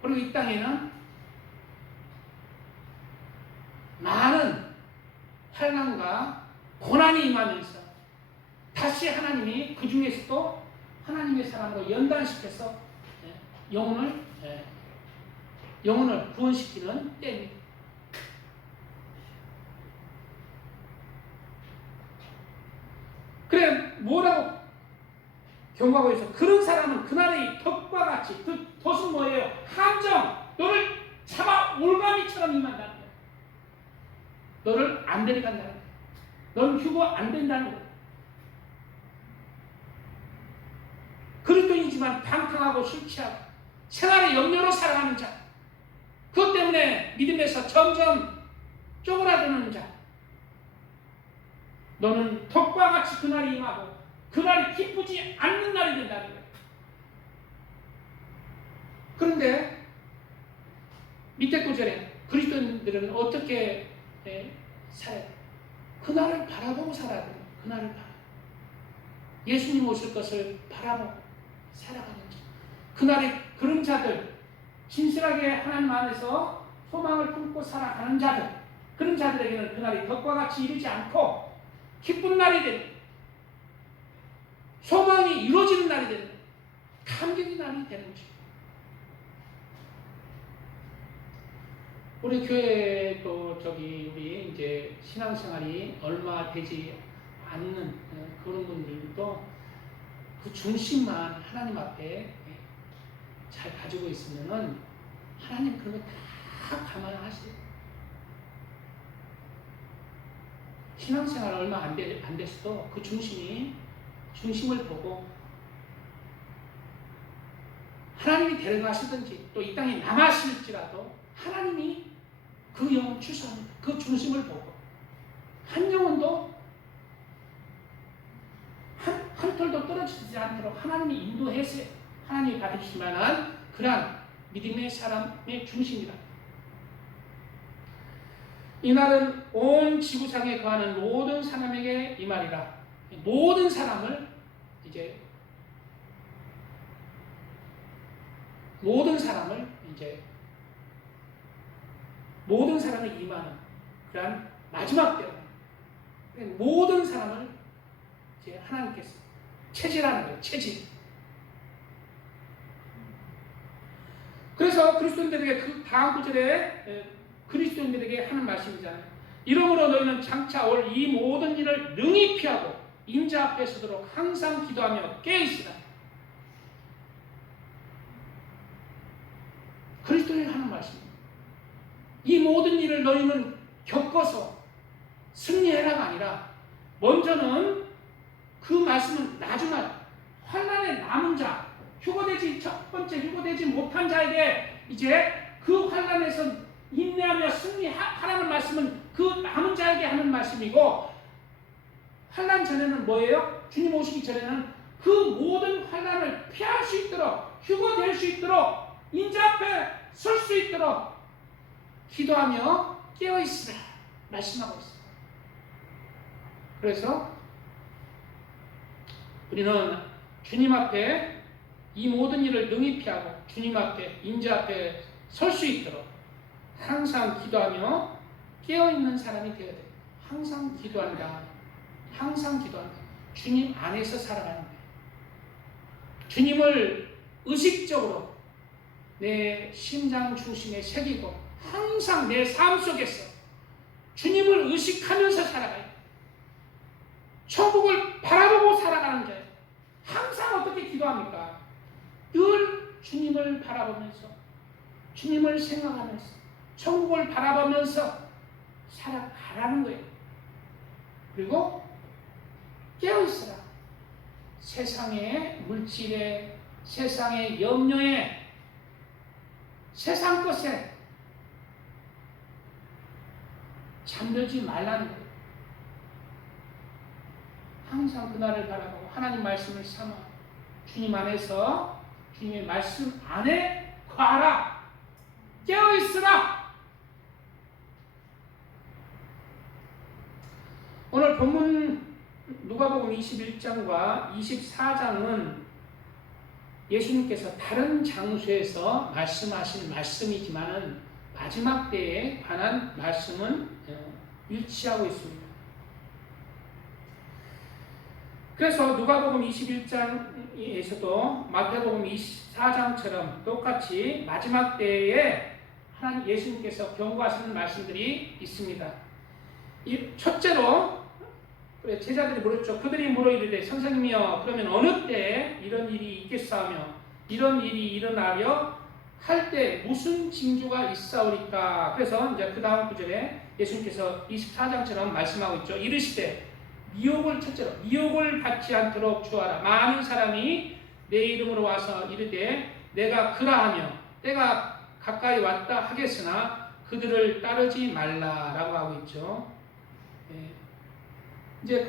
그리고 이 땅에는 많은 환난과 고난이 임하면서 다시 하나님이 그 중에서도 하나님의 사람으로 연단시켜서 영혼을 구원시키는 때입니다. 그래 뭐라고 경고하고 있어? 그런 사람은 그날의 덫과 같이, 그 덫은 뭐예요? 함정, 너를 잡아 올가미처럼 임한다는 거예요. 너를 안 데려간다는 거예요. 너는 휴거 안 된다는 거예요. 그리스도인이지만 방탕하고 술 취하고 생활의 염려로 살아가는 자, 그것 때문에 믿음에서 점점 쪼그라드는 자, 너는 덕과 같이 그날이 임하고 그날이 기쁘지 않는 날이 된다는 거예요. 그런데 밑에 구절에 그리스도인들은 어떻게 살아야 돼요? 그날을 바라보고 살아야 돼요. 그날을 바라보고 예수님 오실 것을 바라보고 살아가는 자, 그날의 그런 자들, 진실하게 하나님 안에서 소망을 품고 살아가는 자들, 그런 자들에게는 그날이 덕과 같이 이르지 않고 기쁜 날이 되는, 소망이 이루어지는 날이 되는, 감격의 날이 되는 것입니다. 우리 교회도 우리 이제 신앙생활이 얼마 되지 않는 그런 분들도 그 중심만 하나님 앞에 잘 가지고 있으면은 하나님 그런 거 다 감안하세요. 신앙생활 얼마 안 됐어도 그 중심을 보고 하나님이 데려가시든지 또 이 땅에 남아실지라도 하나님이 그 영혼 추수합니다. 그 중심을 보고 한 영혼도 한 털도 떨어지지 않도록 하나님이 인도해서 하나님이 받으실 만한 그러한 믿음의 사람의 중심이다. 이날은 온 지구상에 거하는 모든 사람에게 이 말이라. 모든 사람을 이제 모든 사람을 임하는 그러한 마지막 때로 모든 사람을 이제 하나님께서 체질하는 거예요. 체질. 그래서 그리스도인들에게 그 다음 구절에 그리스도인들에게 하는 말씀이잖아요. 이러므로 너희는 장차 올 이 모든 일을 능히 피하고 인자 앞에 서도록 항상 기도하며 깨어있으라. 그리스도인이 하는 말씀입니다. 이 모든 일을 너희는 겪어서 승리해라가 아니라 먼저는 그 말씀은 나중에 환난에 남은 자, 첫 번째 휴거되지 못한 자에게 이제 그 환난에서 인내하며 승리하라는 말씀은 그 남은 자에게 하는 말씀이고, 환난 전에는 뭐예요? 주님 오시기 전에는 그 모든 환난을 피할 수 있도록, 휴거될 수 있도록, 인자 앞에 설 수 있도록 기도하며 깨어있으라 말씀하고 있습니다. 그래서 우리는 주님 앞에 이 모든 일을 능히 피하고 주님 앞에, 인자 앞에 설 수 있도록 항상 기도하며 깨어있는 사람이 되어야 돼요. 항상 기도한다. 항상 기도한다. 주님 안에서 살아가는 거예요. 주님을 의식적으로 내 심장 중심에 새기고 항상 내 삶 속에서 주님을 의식하면서 살아가요. 천국을 바라보고 살아가는 자예요. 항상 어떻게 기도합니까? 늘 주님을 바라보면서, 주님을 생각하면서, 천국을 바라보면서 살아가라는 거예요. 그리고 깨어있으라. 세상의 물질에, 세상의 염려에, 세상 것에 잠들지 말라는 거예요. 항상 그날을 바라보고 하나님 말씀을 삼아 주님 안에서, 주님의 말씀 안에 거하라. 깨어있으라. 본문 누가복음 21장과 24장은 예수님께서 다른 장소에서 말씀하신 말씀이지만은 마지막 때에 관한 말씀은 일치하고 있습니다. 그래서 누가복음 21장에서도 마태복음 24장처럼 똑같이 마지막 때에 하나님 예수님께서 경고하시는 말씀들이 있습니다. 첫째로 제자들이 물었죠. 그들이 물어 이르되 선생님이여 그러면 어느 때에 이런 일이 있겠사오며 이런 일이 일어나려 할 때 무슨 징조가 있사오리까. 그래서 이제 그 다음 구절에 예수님께서 24장처럼 말씀하고 있죠. 이르시되 첫째로 미혹을 받지 않도록 주하라. 많은 사람이 내 이름으로 와서 이르되 내가 그라하며 때가 가까이 왔다 하겠으나 그들을 따르지 말라라고 하고 있죠. 이제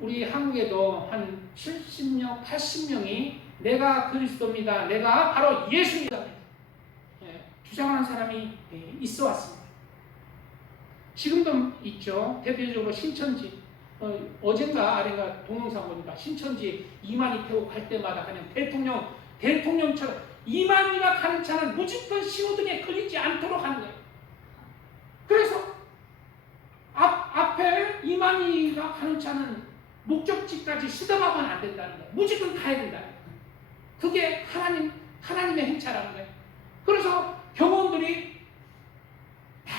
우리 한국에도 한 70명, 80명이 내가 그리스도입니다. 내가 바로 예수입니다. 주장하는 사람이 있어 왔습니다. 지금도 있죠. 대표적으로 신천지. 어젠가 아래가 동영상 보니까 신천지 이만희 태우고 갈 때마다 그냥 대통령처럼 이만희가 가는 차는 무조건 신호등에 걸리지 않도록 하는 거예요. 그래서 앞에 이만희가 가는 차는 목적지까지 시도하고는 안 된다는 거예요. 무조건 가야 된다는 거예요. 그게 하나님의 행차라는 거예요. 그래서 경호원들이 다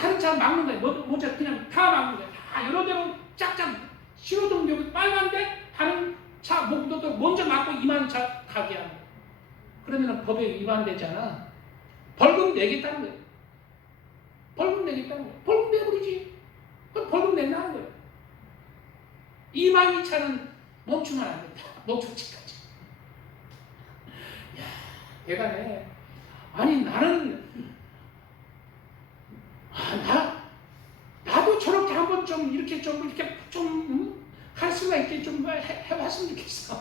다른 차 막는 거예요. 먼저 그냥 다 막는 거예요. 다 여러 대로 짝짝 신호등 여기 빨간데 다른 차 목도도 먼저 막고 이만희 차 가게 하는 거예요. 그러면 법에 위반되잖아. 벌금 내겠다는 거예요. 벌금 내겠다는 거예요. 벌금 내버리지. 그럼 벌금 낸다는 거예요. 이만희 차는 멈추면 안 된다. 목적지까지. 야, 대단해. 아니 나는 나도 저렇게 한번 좀 이렇게 할 수가 있게 좀 해봤으면 좋겠어.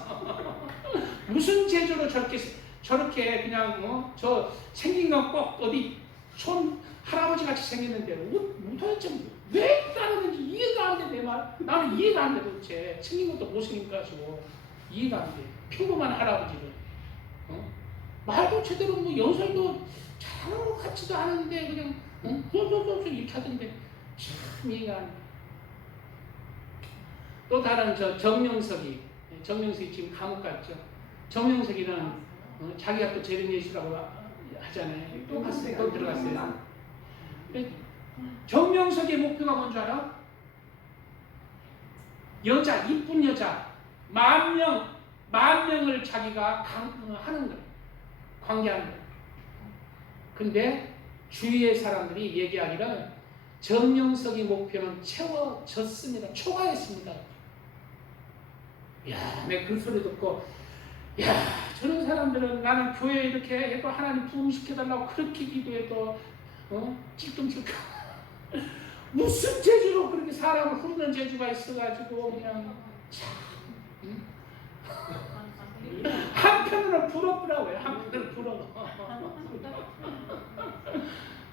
무슨 제조로 저렇게 그냥 저 생긴 건 꼭 어디 촌 할아버지 같이 생겼는데 도대체 왜 따르는지 이해가 안 돼. 내 말. 나는 이해가 안 돼. 도대체 생긴 것도 못생긴 거 가지고 이해가 안 돼. 평범한 할아버지를 말도 제대로 연설도 잘하는 것 같지도 않은데 그냥 이렇게 하던데 참 이해가 안 돼. 또 다른 정명석이 지금 감옥 갔죠. 정명석이는 자기가 또 재련예수라고 하잖아요. 또 갔어요. 또 들어갔어요. 정명석의 목표가 뭔지 알아? 이쁜 여자 10,000명을 자기가 하는 거예요. 관계하는 거예요. 근데 주위의 사람들이 얘기하기를 정명석의 목표는 채워졌습니다. 초과했습니다. 야, 내가 그 소리 듣고 저런 사람들은 나는 교회 이렇게 해도 하나님 부흥시켜달라고 그렇게 기도해도 찔끔찔끔 무슨 재주로 그렇게 사람을 후르는 재주가 있어가지고 그냥 참 한편으로는 부럽더라고요. 한편으로는 부러워.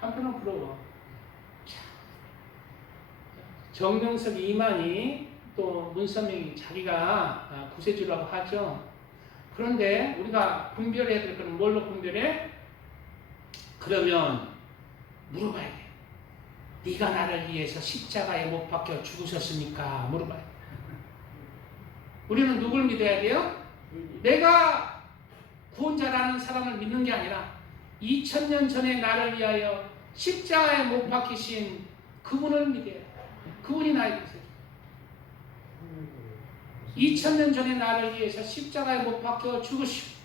한편으로는 부러워. 정명석 이만희 또 문선명이 자기가 구세주라고 하죠. 그런데 우리가 분별해야 될 거는 뭘로 분별해? 그러면 물어봐야 돼. 네가 나를 위해서 십자가에 못 박혀 죽으셨습니까? 물어봐야 돼. 우리는 누굴 믿어야 돼요? 내가 구원자라는 사람을 믿는 게 아니라 2000년 전에 나를 위하여 십자가에 못 박히신 그분을 믿어야 돼. 그분이 나의 구세주. 2000년 전에 나를 위해서 십자가에 못 박혀 죽으시고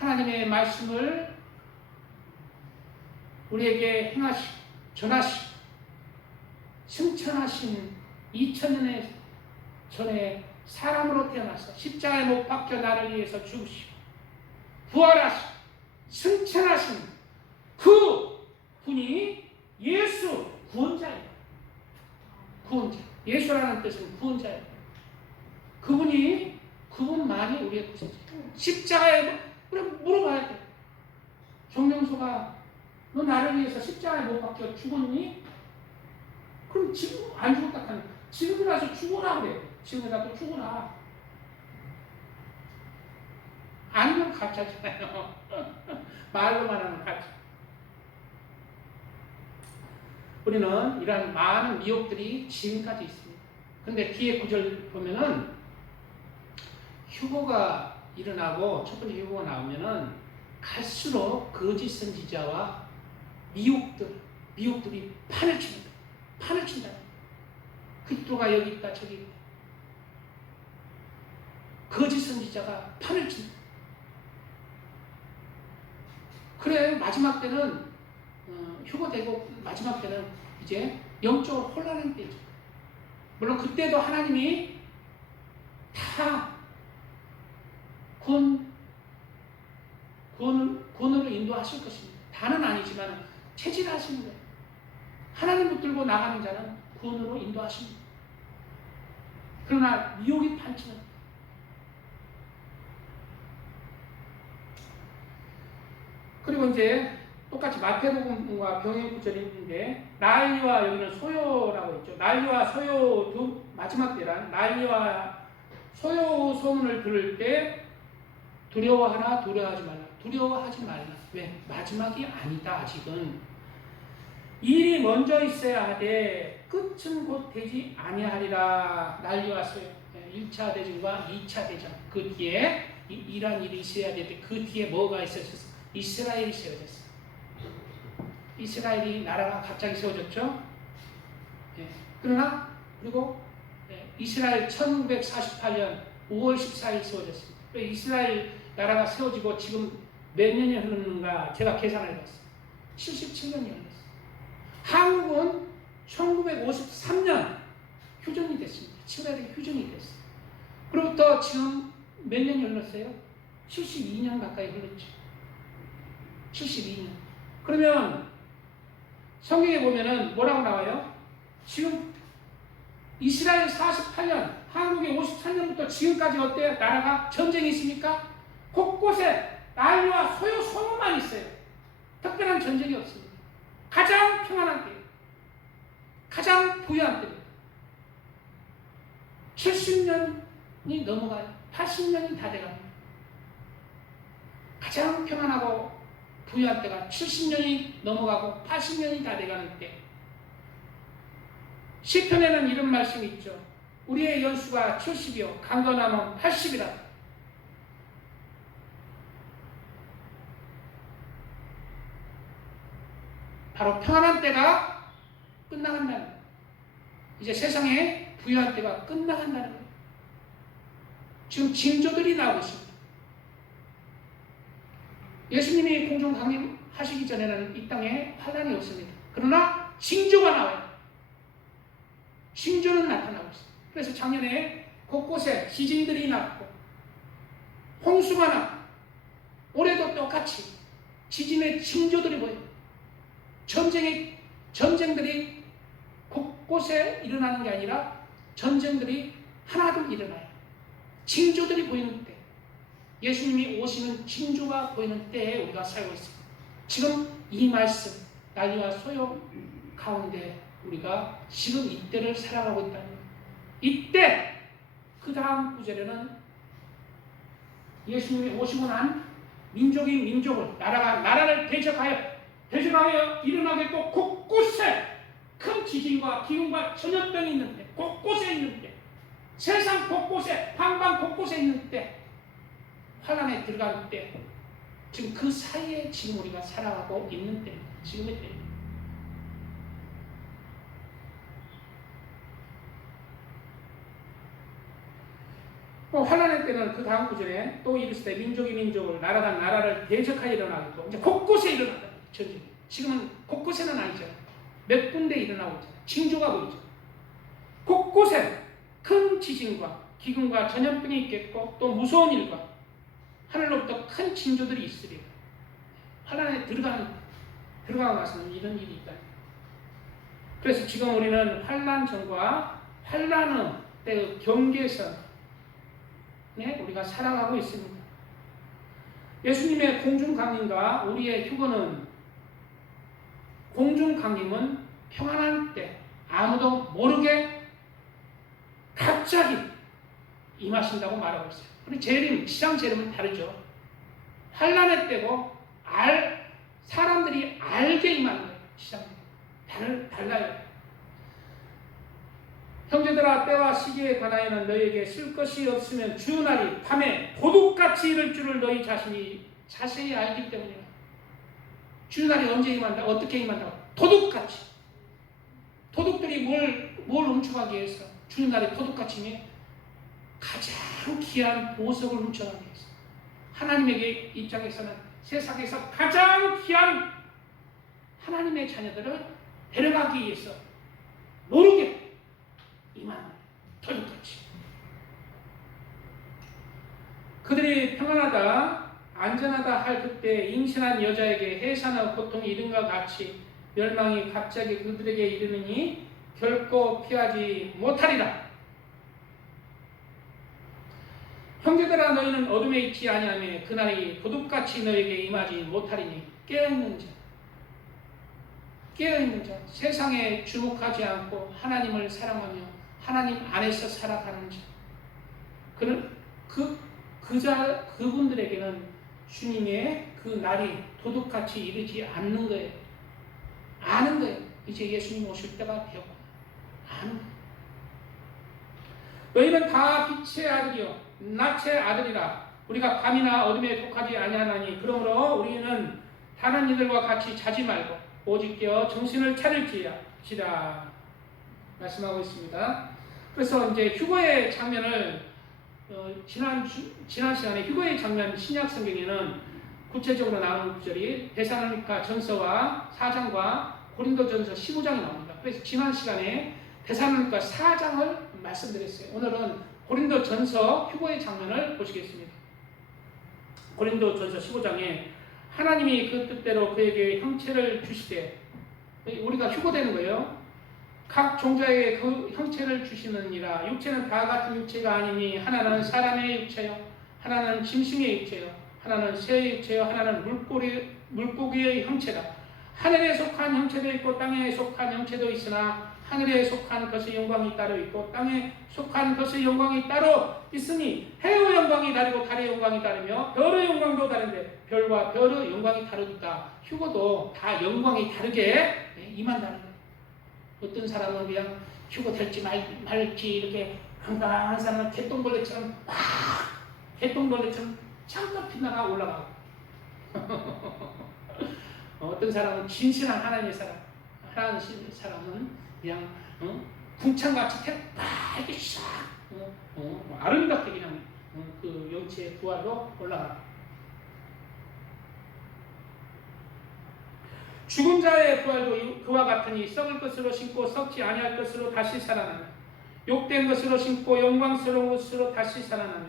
하나님의 말씀을 우리에게 행하시고 전하시고 승천하신 2000년 전에 사람으로 태어나서 십자가에 못 박혀 나를 위해서 죽으시고 부활하시고 승천하신 그 분이 예수 구원자예요. 구원자. 예수라는 뜻은 구원자예요. 그분만이 우리의 구세주. 십자가에 물어봐야 돼. 정명수가 너 나를 위해서 십자가에 못 박혀 죽었니? 그럼 지금 안 죽었다 하니 지금이라도 죽어라 그래. 지금이라도 죽어라. 아니면 가짜잖아요. 말로만 하면 가짜. 우리는 이런 많은 미혹들이 지금까지 있습니다. 근데 뒤에 구절 보면은 휴거가 일어나고 첫 번째 휴거가 나오면은 갈수록 거짓 선지자와 미혹들이 판을 칩니다. 판을 친다. 그리스도가 여기 있다 저기 있다. 거짓 선지자가 판을 친다. 그래 마지막 때는 휴거되고 마지막 때는 이제 영적으로 혼란한 때죠. 물론 그때도 하나님이 다 권으로 인도하실 것입니다. 다는 아니지만 체질하시는 거예요. 하나님 붙들고 나가는 자는 권으로 인도하십니다. 그러나 미혹이 판치는 그리고 이제 똑같이 마태복음과 병행 구절이 있는데 난리와 여기는 소요라고 있죠. 난리와 소요 두 마지막 때란 난리와 소요 소문을 들을 때 두려워하라 두려워하지 말라. 두려워하지 말라. 왜? 마지막이 아니다. 아직은 일이 먼저 있어야 하되 끝은 곧 되지 아니하리라. 난리와 소요 1차 대전과 2차 대전 그 뒤에 이란 일이 있어야 되는데 그 뒤에 뭐가 있었어요? 이스라엘이 세워졌어요. 이스라엘이 나라가 갑자기 세워졌죠. 그러나 그리고 이스라엘 1948년 5월 14일 세워졌습니다. 이스라엘 나라가 세워지고 지금 몇 년이 흐르는가 제가 계산을 해봤어요. 77년이 흘렀어요. 한국은 1953년 휴전이 됐습니다. 7월에 휴전이 됐어요. 그로부터 지금 몇 년이 흘렀어요? 72년 가까이 흘렀죠. 72년. 그러면 성경에 보면은 뭐라고 나와요? 지금 이스라엘 48년, 한국이 53년부터 지금까지 어때요? 나라가 전쟁이 있습니까? 곳곳에 난리와 소요 소문만 있어요. 특별한 전쟁이 없습니다. 가장 평안한 때, 가장 부유한 때, 70년이 넘어가요. 80년이 다 돼갑니다. 가장 평안하고 부유한 때가 70년이 넘어가고 80년이 다 돼가는 때. 시편에는 이런 말씀이 있죠. 우리의 연수가 70이요 강건함은 80이라. 바로 평안한 때가 끝나간다는 거예요. 이제 세상에 부유한 때가 끝나간다는 거예요. 지금 징조들이 나오고 있습니다. 예수님이 공중 강림하시기 전에는 이 땅에 환란이 없습니다. 그러나 징조가 나와요. 징조는 나타나고 있어요. 그래서 작년에 곳곳에 지진들이 났고 홍수가 났고 올해도 똑같이 지진의 징조들이 보여요. 전쟁들이 곳곳에 일어나는 게 아니라 전쟁들이 하나둘 일어나요. 징조들이 보이는 때, 예수님이 오시는 징조가 보이는 때에 우리가 살고 있습니다. 지금 이 말씀, 난리와 소요 가운데 우리가 지금 이때를 살아가고 있다는 거예요. 이때 그 다음 구절에는 예수님이 오시고 난 민족이 민족을 나라가 나라를 대적하여 일어나겠고 곳곳에 큰 지진과 기근과 전염병이 있는데 곳곳에 있는데 세상 곳곳에 방방 곳곳에 있는 때 환란에 들어갈 때 지금 그 사이에 지금 우리가 살아가고 있는 때입니다. 지금의 때입니다. 환란의 때는 그 다음 구절에 또 이르시되 민족이 민족을 나라가 나라를 대적하여 일어나겠고 이제 곳곳에 일어난다. 전쟁이. 지금은 곳곳에는 아니죠. 몇 군데 일어나고 있잖아요. 징조가 보이죠. 곳곳에 큰 지진과 기근과 전염병이 있겠고 또 무서운 일과 하늘로부터 큰 징조들이 있으리라. 환란에 들어가고 나서는 이런 일이 있다. 그래서 지금 우리는 환란 전과 환란 후 때의 경계선 우리가 살아가고 있습니다. 예수님의 공중 강림과 우리의 휴거는 공중 강림은 평안한 때 아무도 모르게 갑자기 임하신다고 말하고 있어요. 우리 재림, 시장 재림은 다르죠. 환란의 때고 사람들이 알게 임하는 거예요. 시장 달라요. 형제들아, 때와 시기에 관하여는 너희에게 쓸 것이 없으면 주 날이 밤에 도둑같이 이를 줄을 너희 자신이 자세히 알기 때문이야. 주 날이 언제 임한다? 어떻게 임한다? 도둑같이. 도둑들이 뭘 훔쳐가기 위해서? 주 날이 도둑같이 임해? 가장 귀한 보석을 훔쳐가기 위해서. 하나님에게 입장에서는 세상에서 가장 귀한 하나님의 자녀들을 데려가기 위해서 모르게 임한 도둑같이. 그들이 평안하다 안전하다 할 그때 임신한 여자에게 해산의 고통이 이른과 같이 멸망이 갑자기 그들에게 이르느니 결코 피하지 못하리라. 형제들아, 너희는 어둠에 있지 아니하며 그날이 도둑같이 너에게 임하지 못하리니 깨어있는 자, 세상에 주목하지 않고 하나님을 사랑하며 하나님 안에서 살아가는 자, 그분들에게는 주님의 그 날이 도둑같이 이르지 않는 거예요. 아는 거예요. 이제 예수님 오실 때가 되었구나. 아는 거예요. 너희는 다 빛의 아들이요 낯의 아들이라. 우리가 밤이나 어둠에 속하지 아니하나니 그러므로 우리는 다른 이들과 같이 자지 말고 오직 깨어 정신을 차릴지라 말씀하고 있습니다. 그래서 이제 휴거의 장면을 지난 시간에 휴거의 장면 신약 성경에는 구체적으로 나오는 구절이 데살로니가 전서와 4장과 고린도전서 15장이 나옵니다. 그래서 지난 시간에 데살로니가 4장을 말씀드렸어요. 오늘은 고린도전서 휴거의 장면을 보시겠습니다. 고린도전서 15장에 하나님이 그 뜻대로 그에게 형체를 주시되, 우리가 휴거되는 거예요. 각 종자에게 그 형체를 주시느니라. 육체는 다 같은 육체가 아니니 하나는 사람의 육체요, 하나는 짐승의 육체요, 하나는 새의 육체요, 하나는 물고기의 형체다. 하늘에 속한 형체도 있고 땅에 속한 형체도 있으나 하늘에 속한 것의 영광이 따로 있고 땅에 속한 것의 영광이 따로 있으니 해의 영광이 다르고 달의 영광이 다르며 별의 영광도 다른데 별과 별의 영광이 다르다. 휴거도 다 영광이 다르게 임한다는 거예요. 어떤 사람은 그냥 휴거 될지 말지 이렇게 건강한 사람은 개똥벌레처럼 잠깐 피나가 올라가고 어떤 사람은 진실한 하나님의 사람은 그냥 궁창같이 이렇게 샥 아름답게 그냥 그 영체의 부활로 올라가. 죽은 자의 부활도 그와 같으니 썩을 것으로 심고 썩지 아니할 것으로 다시 살아나며 욕된 것으로 심고 영광스러운 것으로 다시 살아나며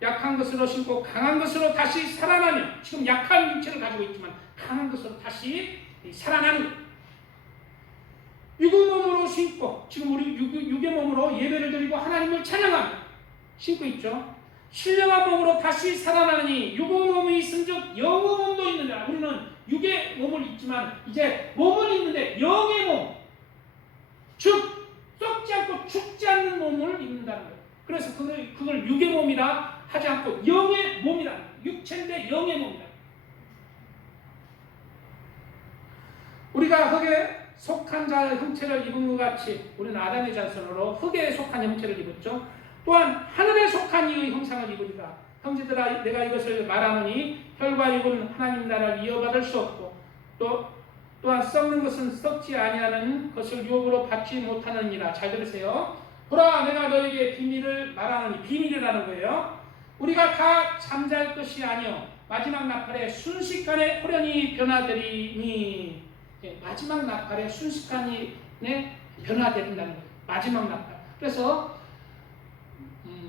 약한 것으로 심고 강한 것으로 다시 살아나며, 지금 약한 육체를 가지고 있지만 강한 것으로 다시 살아나는 육의 몸으로 심고, 지금 우리 육의 몸으로 예배를 드리고 하나님을 찬양하며 심고 있죠. 신령한 몸으로 다시 살아나니 육의 몸이 있은즉 영의 몸도 있느니라. 우리는 육의 몸을 입지만 이제 몸을 입는데 영의 몸, 즉 썩지 않고 죽지 않는 몸을 입는다는 거예요. 그래서 그걸 육의 몸이라 하지 않고 영의 몸이라, 육체인데 영의 몸이라. 우리가 흙에 속한 자의 형체를 입은 것 같이 우리는 아담의 자손으로 흙에 속한 형체를 입었죠. 또한 하늘에 속한 이의 형상을 입으리라. 형제들아, 내가 이것을 말하노니 혈과 육은 하나님 나라를 이어받을 수 없고 또한 썩는 것은 썩지 아니하는 것을 유업으로 받지 못하느니라. 잘 들으세요. 보라, 내가 너에게 비밀을 말하노니, 비밀이라는 거예요. 우리가 다 잠잘 것이 아니요 마지막 나팔에 순식간에 호련히 변화되리니. 마지막 나팔에 순식간에 변화된다는 거예요. 마지막 나팔. 그래서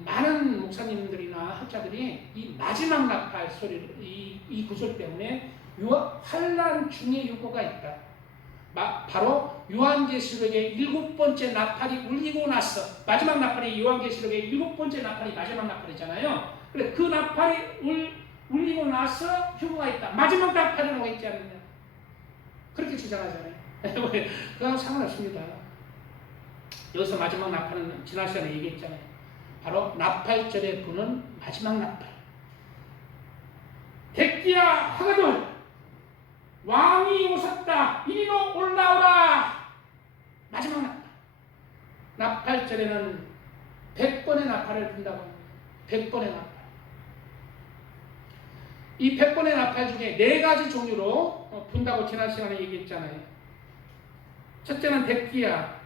많은 목사님들이나 학자들이 이 마지막 나팔 소리를, 이 구절 때문에 환란 중에 유고가 있다. 바로 요한계시록의 7번째 나팔이 울리고 나서, 마지막 나팔이 요한계시록의 7번째 나팔이 마지막 나팔이잖아요. 그래, 그 나팔이 울리고 나서 휴거가 있다. 마지막 나팔이라고 있지 않느냐. 그렇게 주장하잖아요. 그거하고 상관없습니다. 여기서 마지막 나팔은 지난 시간에 얘기했잖아요. 바로 나팔절에 부는 마지막 나팔. 백기야 하거든 왕이 오셨다 이리로 올라오라. 마지막 나팔. 나팔절에는 100번의 나팔을 분다고 합니다. 100번의 나팔. 이 100번의 나팔 중에 4가지 종류로 분다고 지난 시간에 얘기했잖아요. 첫째는 백기야,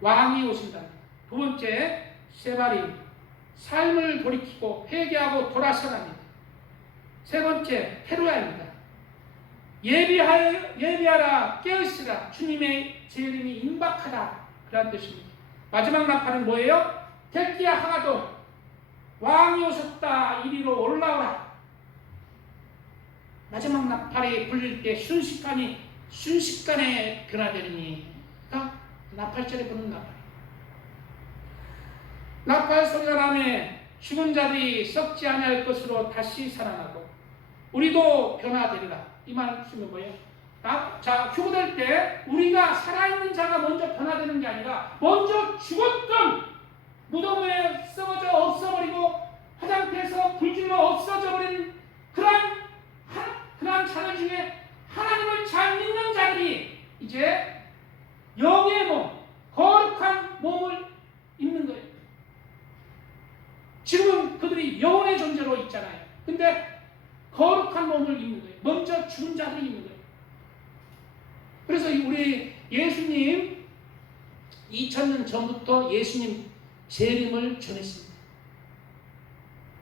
왕이 오신다. 두 번째, 세바림, 삶을 돌이키고 회개하고 돌아서랍니다. 세 번째, 페루야입니다. 예비하라, 깨어있으라, 주님의 재림이 임박하다. 그런 뜻입니다. 마지막 나팔은 뭐예요? 백기야 하가도 왕이 오셨다 이리로 올라오라. 마지막 나팔이 불릴 때 순식간에 변화되니 나팔절에 부는 나팔. 나팔 소리가 나매 죽은 자들이 썩지 아니할 것으로 다시 살아나고 우리도 변화되리라. 이 말씀은 뭐예요? 자, 휴거될 때 우리가 살아있는 자가 먼저 변화되는 게 아니라 먼저 죽었던 무덤에 썩어져 없어버리고 화장터에서 불질러 없어져버린 그러한 자들 중에 하나님을 잘 믿는 자들이 이제 영의 몸, 거룩한 몸을 입는 거예요. 지금은 그들이 영혼의 존재로 있잖아요. 근데 거룩한 몸을 입는 거예요. 먼저 죽은 자들이 입는 거예요. 그래서 우리 예수님 2000년 전부터 예수님 재림을 전했습니다.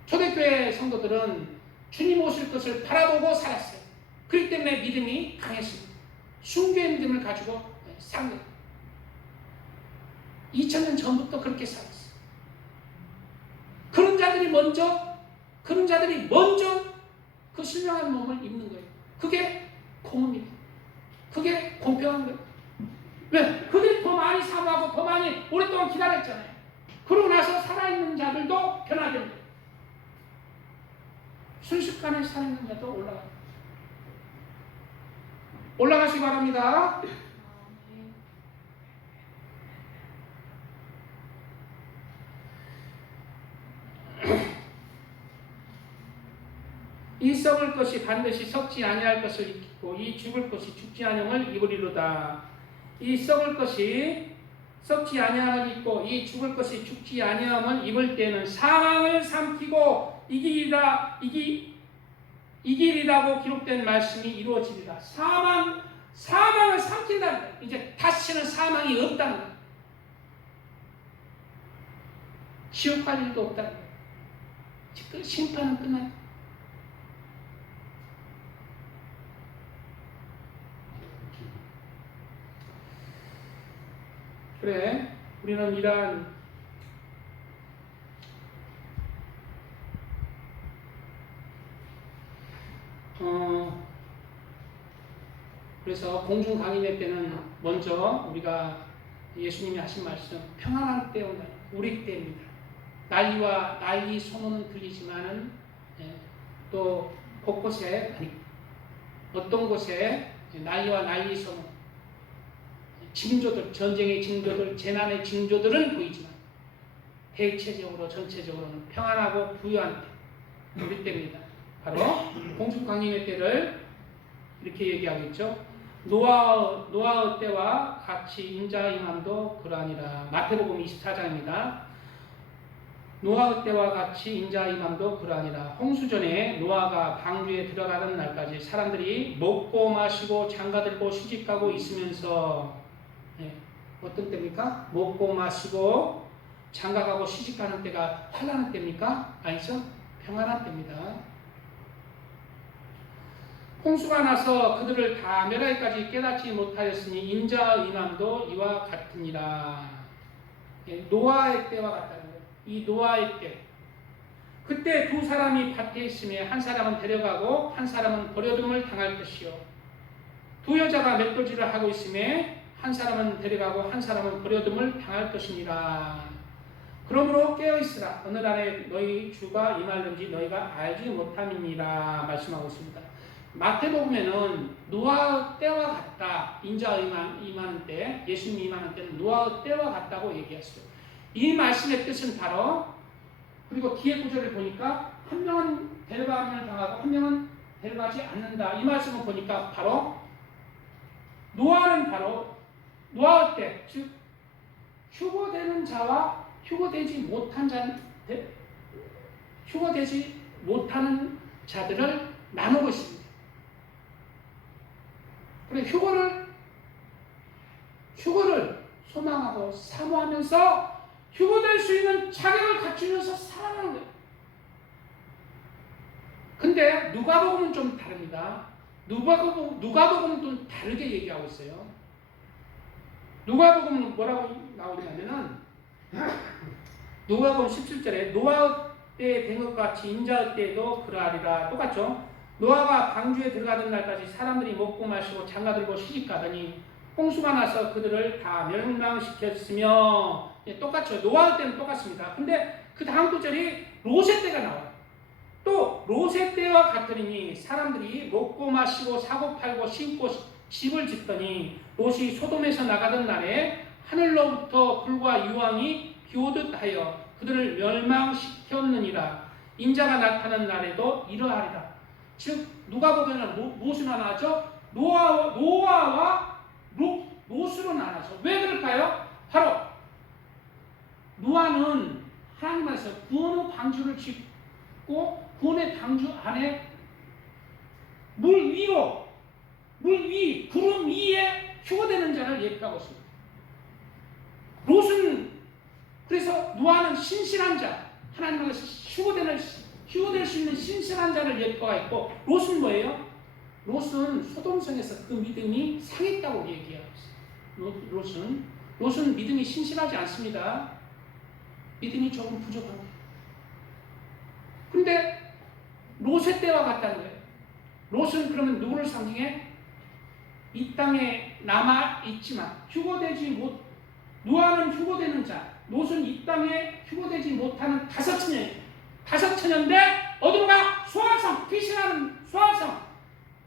초대교회 성도들은 주님 오실 것을 바라보고 살았어요. 그렇기 때문에 믿음이 강했습니다. 숭배의 믿음을 가지고 산 거예요. 2000년 전부터 그렇게 살았어요. 그런 자들이 먼저 그 신령한 몸을 입는 거예요. 그게 공의입니다. 그게 공평한 거예요. 왜? 그들이 더 많이 사모하고 더 많이 오랫동안 기다렸잖아요. 그러고 나서 살아있는 자들도 변화됩니다. 순식간에 살아있는 자도 올라가시기 바랍니다. 이 썩을 것이 반드시 썩지 아니할 것을 입고 이 죽을 것이 죽지 아니함을 입으리로다. 이 썩을 것이 썩지 아니함을 입고 이 죽을 것이 죽지 아니함을 입을 때는 사망을 삼키고 이기리라고 기록된 말씀이 이루어지리라. 사망을 삼킨다는 거예요. 이제 다시는 사망이 없다는 거예요. 지옥 갈 일도 없다는 거예요. 심판은 끝나요. 그래, 우리는 이러한 그래서 공중 강림회 때는 먼저 우리가 예수님이 하신 말씀 평안한 때 온다. 우리 때입니다. 난리 소문은 들리지만은 또 곳곳에 어떤 곳에 난리와 난리 소문 징조들, 전쟁의 징조들, 재난의 징조들은 보이지만 대체적으로 전체적으로는 평안하고 부유한 때 우리 때입니다. 바로 공중 강림회 때를 이렇게 얘기하겠죠. 노아의 때와 같이 인자 임함도 그러하니라. 마태복음 24장입니다. 노아의 때와 같이 인자 임함도 그러하니라. 홍수전에 노아가 방주에 들어가는 날까지 사람들이 먹고 마시고 장가들고 시집가고 있으면서 어떤 때입니까? 먹고 마시고 장가가고 시집가는 때가 환난의 때입니까? 아니죠? 평안한 때입니다. 홍수가 나서 그들을 다 멸하기까지 깨닫지 못하였으니 인자의 임함도 이와 같으니라. 노아의 때와 같다는 거예요. 이 노아의 때. 그때 두 사람이 밭에 있으며 한 사람은 데려가고 한 사람은 버려둠을 당할 것이요. 두 여자가 맷돌질을 하고 있으며 한 사람은 데려가고 한 사람은 버려둠을 당할 것이니라. 그러므로 깨어있으라. 어느 날에 너희 주가 임하는지 너희가 알지 못함이니라 말씀하고 있습니다. 마태복음에는 노아의 때와 같다. 인자 임하는 때, 예수님 임하는 때는 노아의 때와 같다고 얘기했어요. 이 말씀의 뜻은 바로 그리고 뒤에 구절을 보니까 한 명은 데려감을 당하고 한 명은 데려가지 않는다. 이 말씀을 보니까 바로 노아는 바로 노아 때, 즉 휴거되는 자와 휴거되지 못하는 자들을 나누고 있습니다. 그리고 휴거를 소망하고 사모하면서 휴거될 수 있는 자격을 갖추면서 살아가는 거예요. 근데 누가복음은 좀 다릅니다. 누가복음은 좀 다르게 얘기하고 있어요. 누가복음은 뭐라고 나오냐면은 누가복음 17절에 노아 때 된 것 같이 인자의 때에도 그러하리라. 똑같죠? 노아가 방주에 들어가던 날까지 사람들이 먹고 마시고 장가들고 시집가더니 홍수가 나서 그들을 다 멸망시켰으며, 똑같죠. 노아 때는 똑같습니다. 근데 그 다음 구절이 롯의 때가 나와요. 또 롯의 때와 같으니 사람들이 먹고 마시고 사고 팔고 심고 집을 짓더니 롯이 소돔에서 나가던 날에 하늘로부터 불과 유황이 비오듯 하여 그들을 멸망시켰느니라. 인자가 나타난 날에도 이러하리라. 즉 누가복음에는 무엇으로 나누죠? 노아와 롯으로 나눠서. 왜 그럴까요? 바로 노아는 하나님 안에서 구원의 방주를 짓고 구원의 방주 안에 물 위, 구름 위에 휴거되는 자를 예표하고 있습니다. 롯은 그래서 노아는 신실한 자, 하나님 안에서 휴거될 수 있는 신실한 자를 예표가 있고, 롯은 뭐예요? 롯은 소돔성에서 그 믿음이 상했다고 얘기하고 있어요. 롯은 믿음이 신실하지 않습니다. 믿음이 조금 부족합니다. 근데 롯의 때와 같다는 거예요. 롯은 그러면 누구를 상징해? 이 땅에 남아있지만 노아는 휴거되는 자, 롯은 이 땅에 휴거되지 못하는 다섯 처녀인데 어디로 가? 소환성, 피신하는 소환성.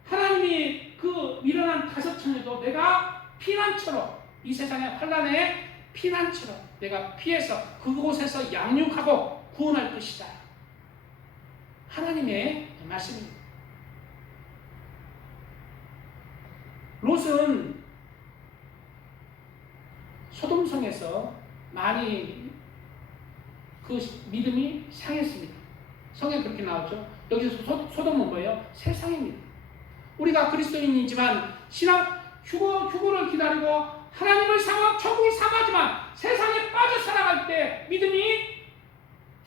하나님이 그 밀어난 다섯 처녀도 내가 피난처로, 이 세상의 환난에 피난처로 내가 피해서 그곳에서 양육하고 구원할 것이다. 하나님의 말씀입니다. 롯은 소돔성에서 많이 그 믿음이 상했습니다. 성경에 그렇게 나왔죠. 여기서 소돔은 뭐예요? 세상입니다. 우리가 그리스도인이지만 신앙 휴거를 기다리고 하나님을 사모하고 천국을 사모하지만 세상에 빠져 살아갈 때 믿음이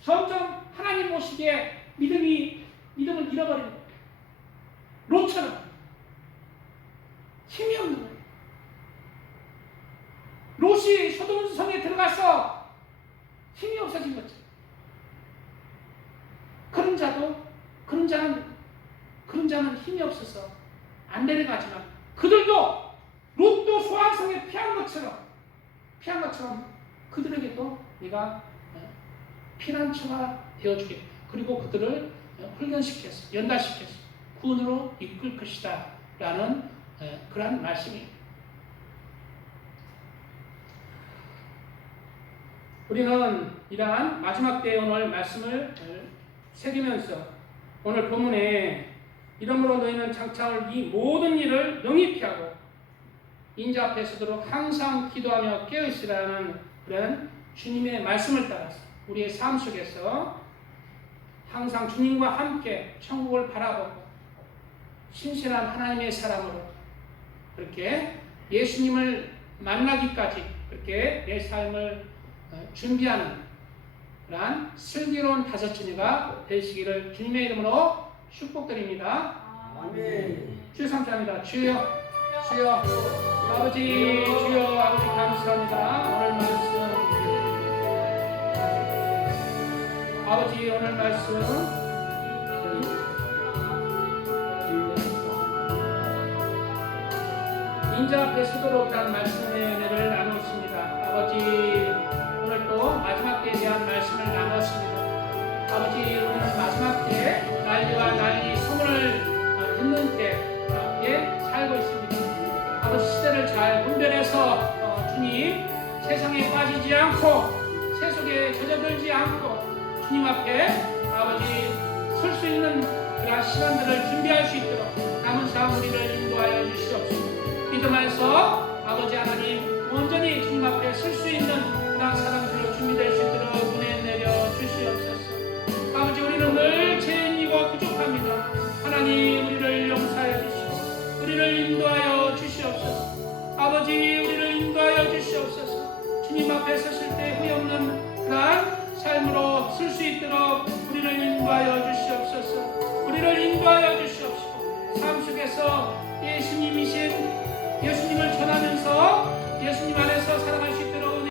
점점 하나님 보시기에 믿음을 잃어버리는 거예요. 롯처럼 힘이 없는 거예요. 롯이 소돔성에 들어가서 힘이 없어진 거죠. 그런 자는 힘이 없어서 안 내려가지만 그들도 롯도 소환성에 피한 것처럼 그들에게도 내가 피난처가 되어주게, 그리고 그들을 훈련시켜서 연단시켜서 구원으로 이끌 것이다 라는 그러한 말씀입니다. 우리는 이러한 마지막 때에 오늘 말씀을 새기면서 오늘 본문에 이러므로 너희는 장차올 이 모든 일을 능히 피하고 인자 앞에 서도록 항상 기도하며 깨어있으라는 그런 주님의 말씀을 따라서 우리의 삶 속에서 항상 주님과 함께 천국을 바라보고 신실한 하나님의 사람으로 그렇게 예수님을 만나기까지 그렇게 내 삶을 준비하는 그러한 슬기로운 다섯 처녀가 되시기를 주님의 이름으로 축복드립니다. 아멘. 주여 감사합니다. 주여 아버지, 주여 아버지 감사합니다. 오늘 말씀 인자 앞에 서도록 한 말씀의 은혜를 나눴습니다. 아버지, 오늘 또 마지막 때에 대한 말씀을 나눴습니다. 아버지, 우리는 마지막 때에 난리와 난리 소문을 듣는 때에 살고 있습니다. 아버지, 시대를 잘 분별해서 주님 세상에 빠지지 않고 세속에 젖어들지 않고 주님 앞에 아버지 설 수 있는 그러한 시간들을 준비할 수 있도록 남은 삶 우리를 인도하여 주시옵소서. 믿음 안에서 아버지 하나님 온전히 주님 앞에 설 수 있는 그러한 사람들로 준비될 수 있도록 은혜 내려 주시옵소서. 아버지 우리는 늘 죄인이고 부족합니다. 하나님 우리를 용서하여 주시고 우리를 인도하여 주시옵소서. 아버지 우리를 인도하여 주시옵소서. 주님 앞에 섰을 때 후회 없는 그러한 삶으로 쓸 수 있도록 우리를 인도하여 주시옵소서. 우리를 인도하여 주시옵소서. 삶 속에서 예수님이신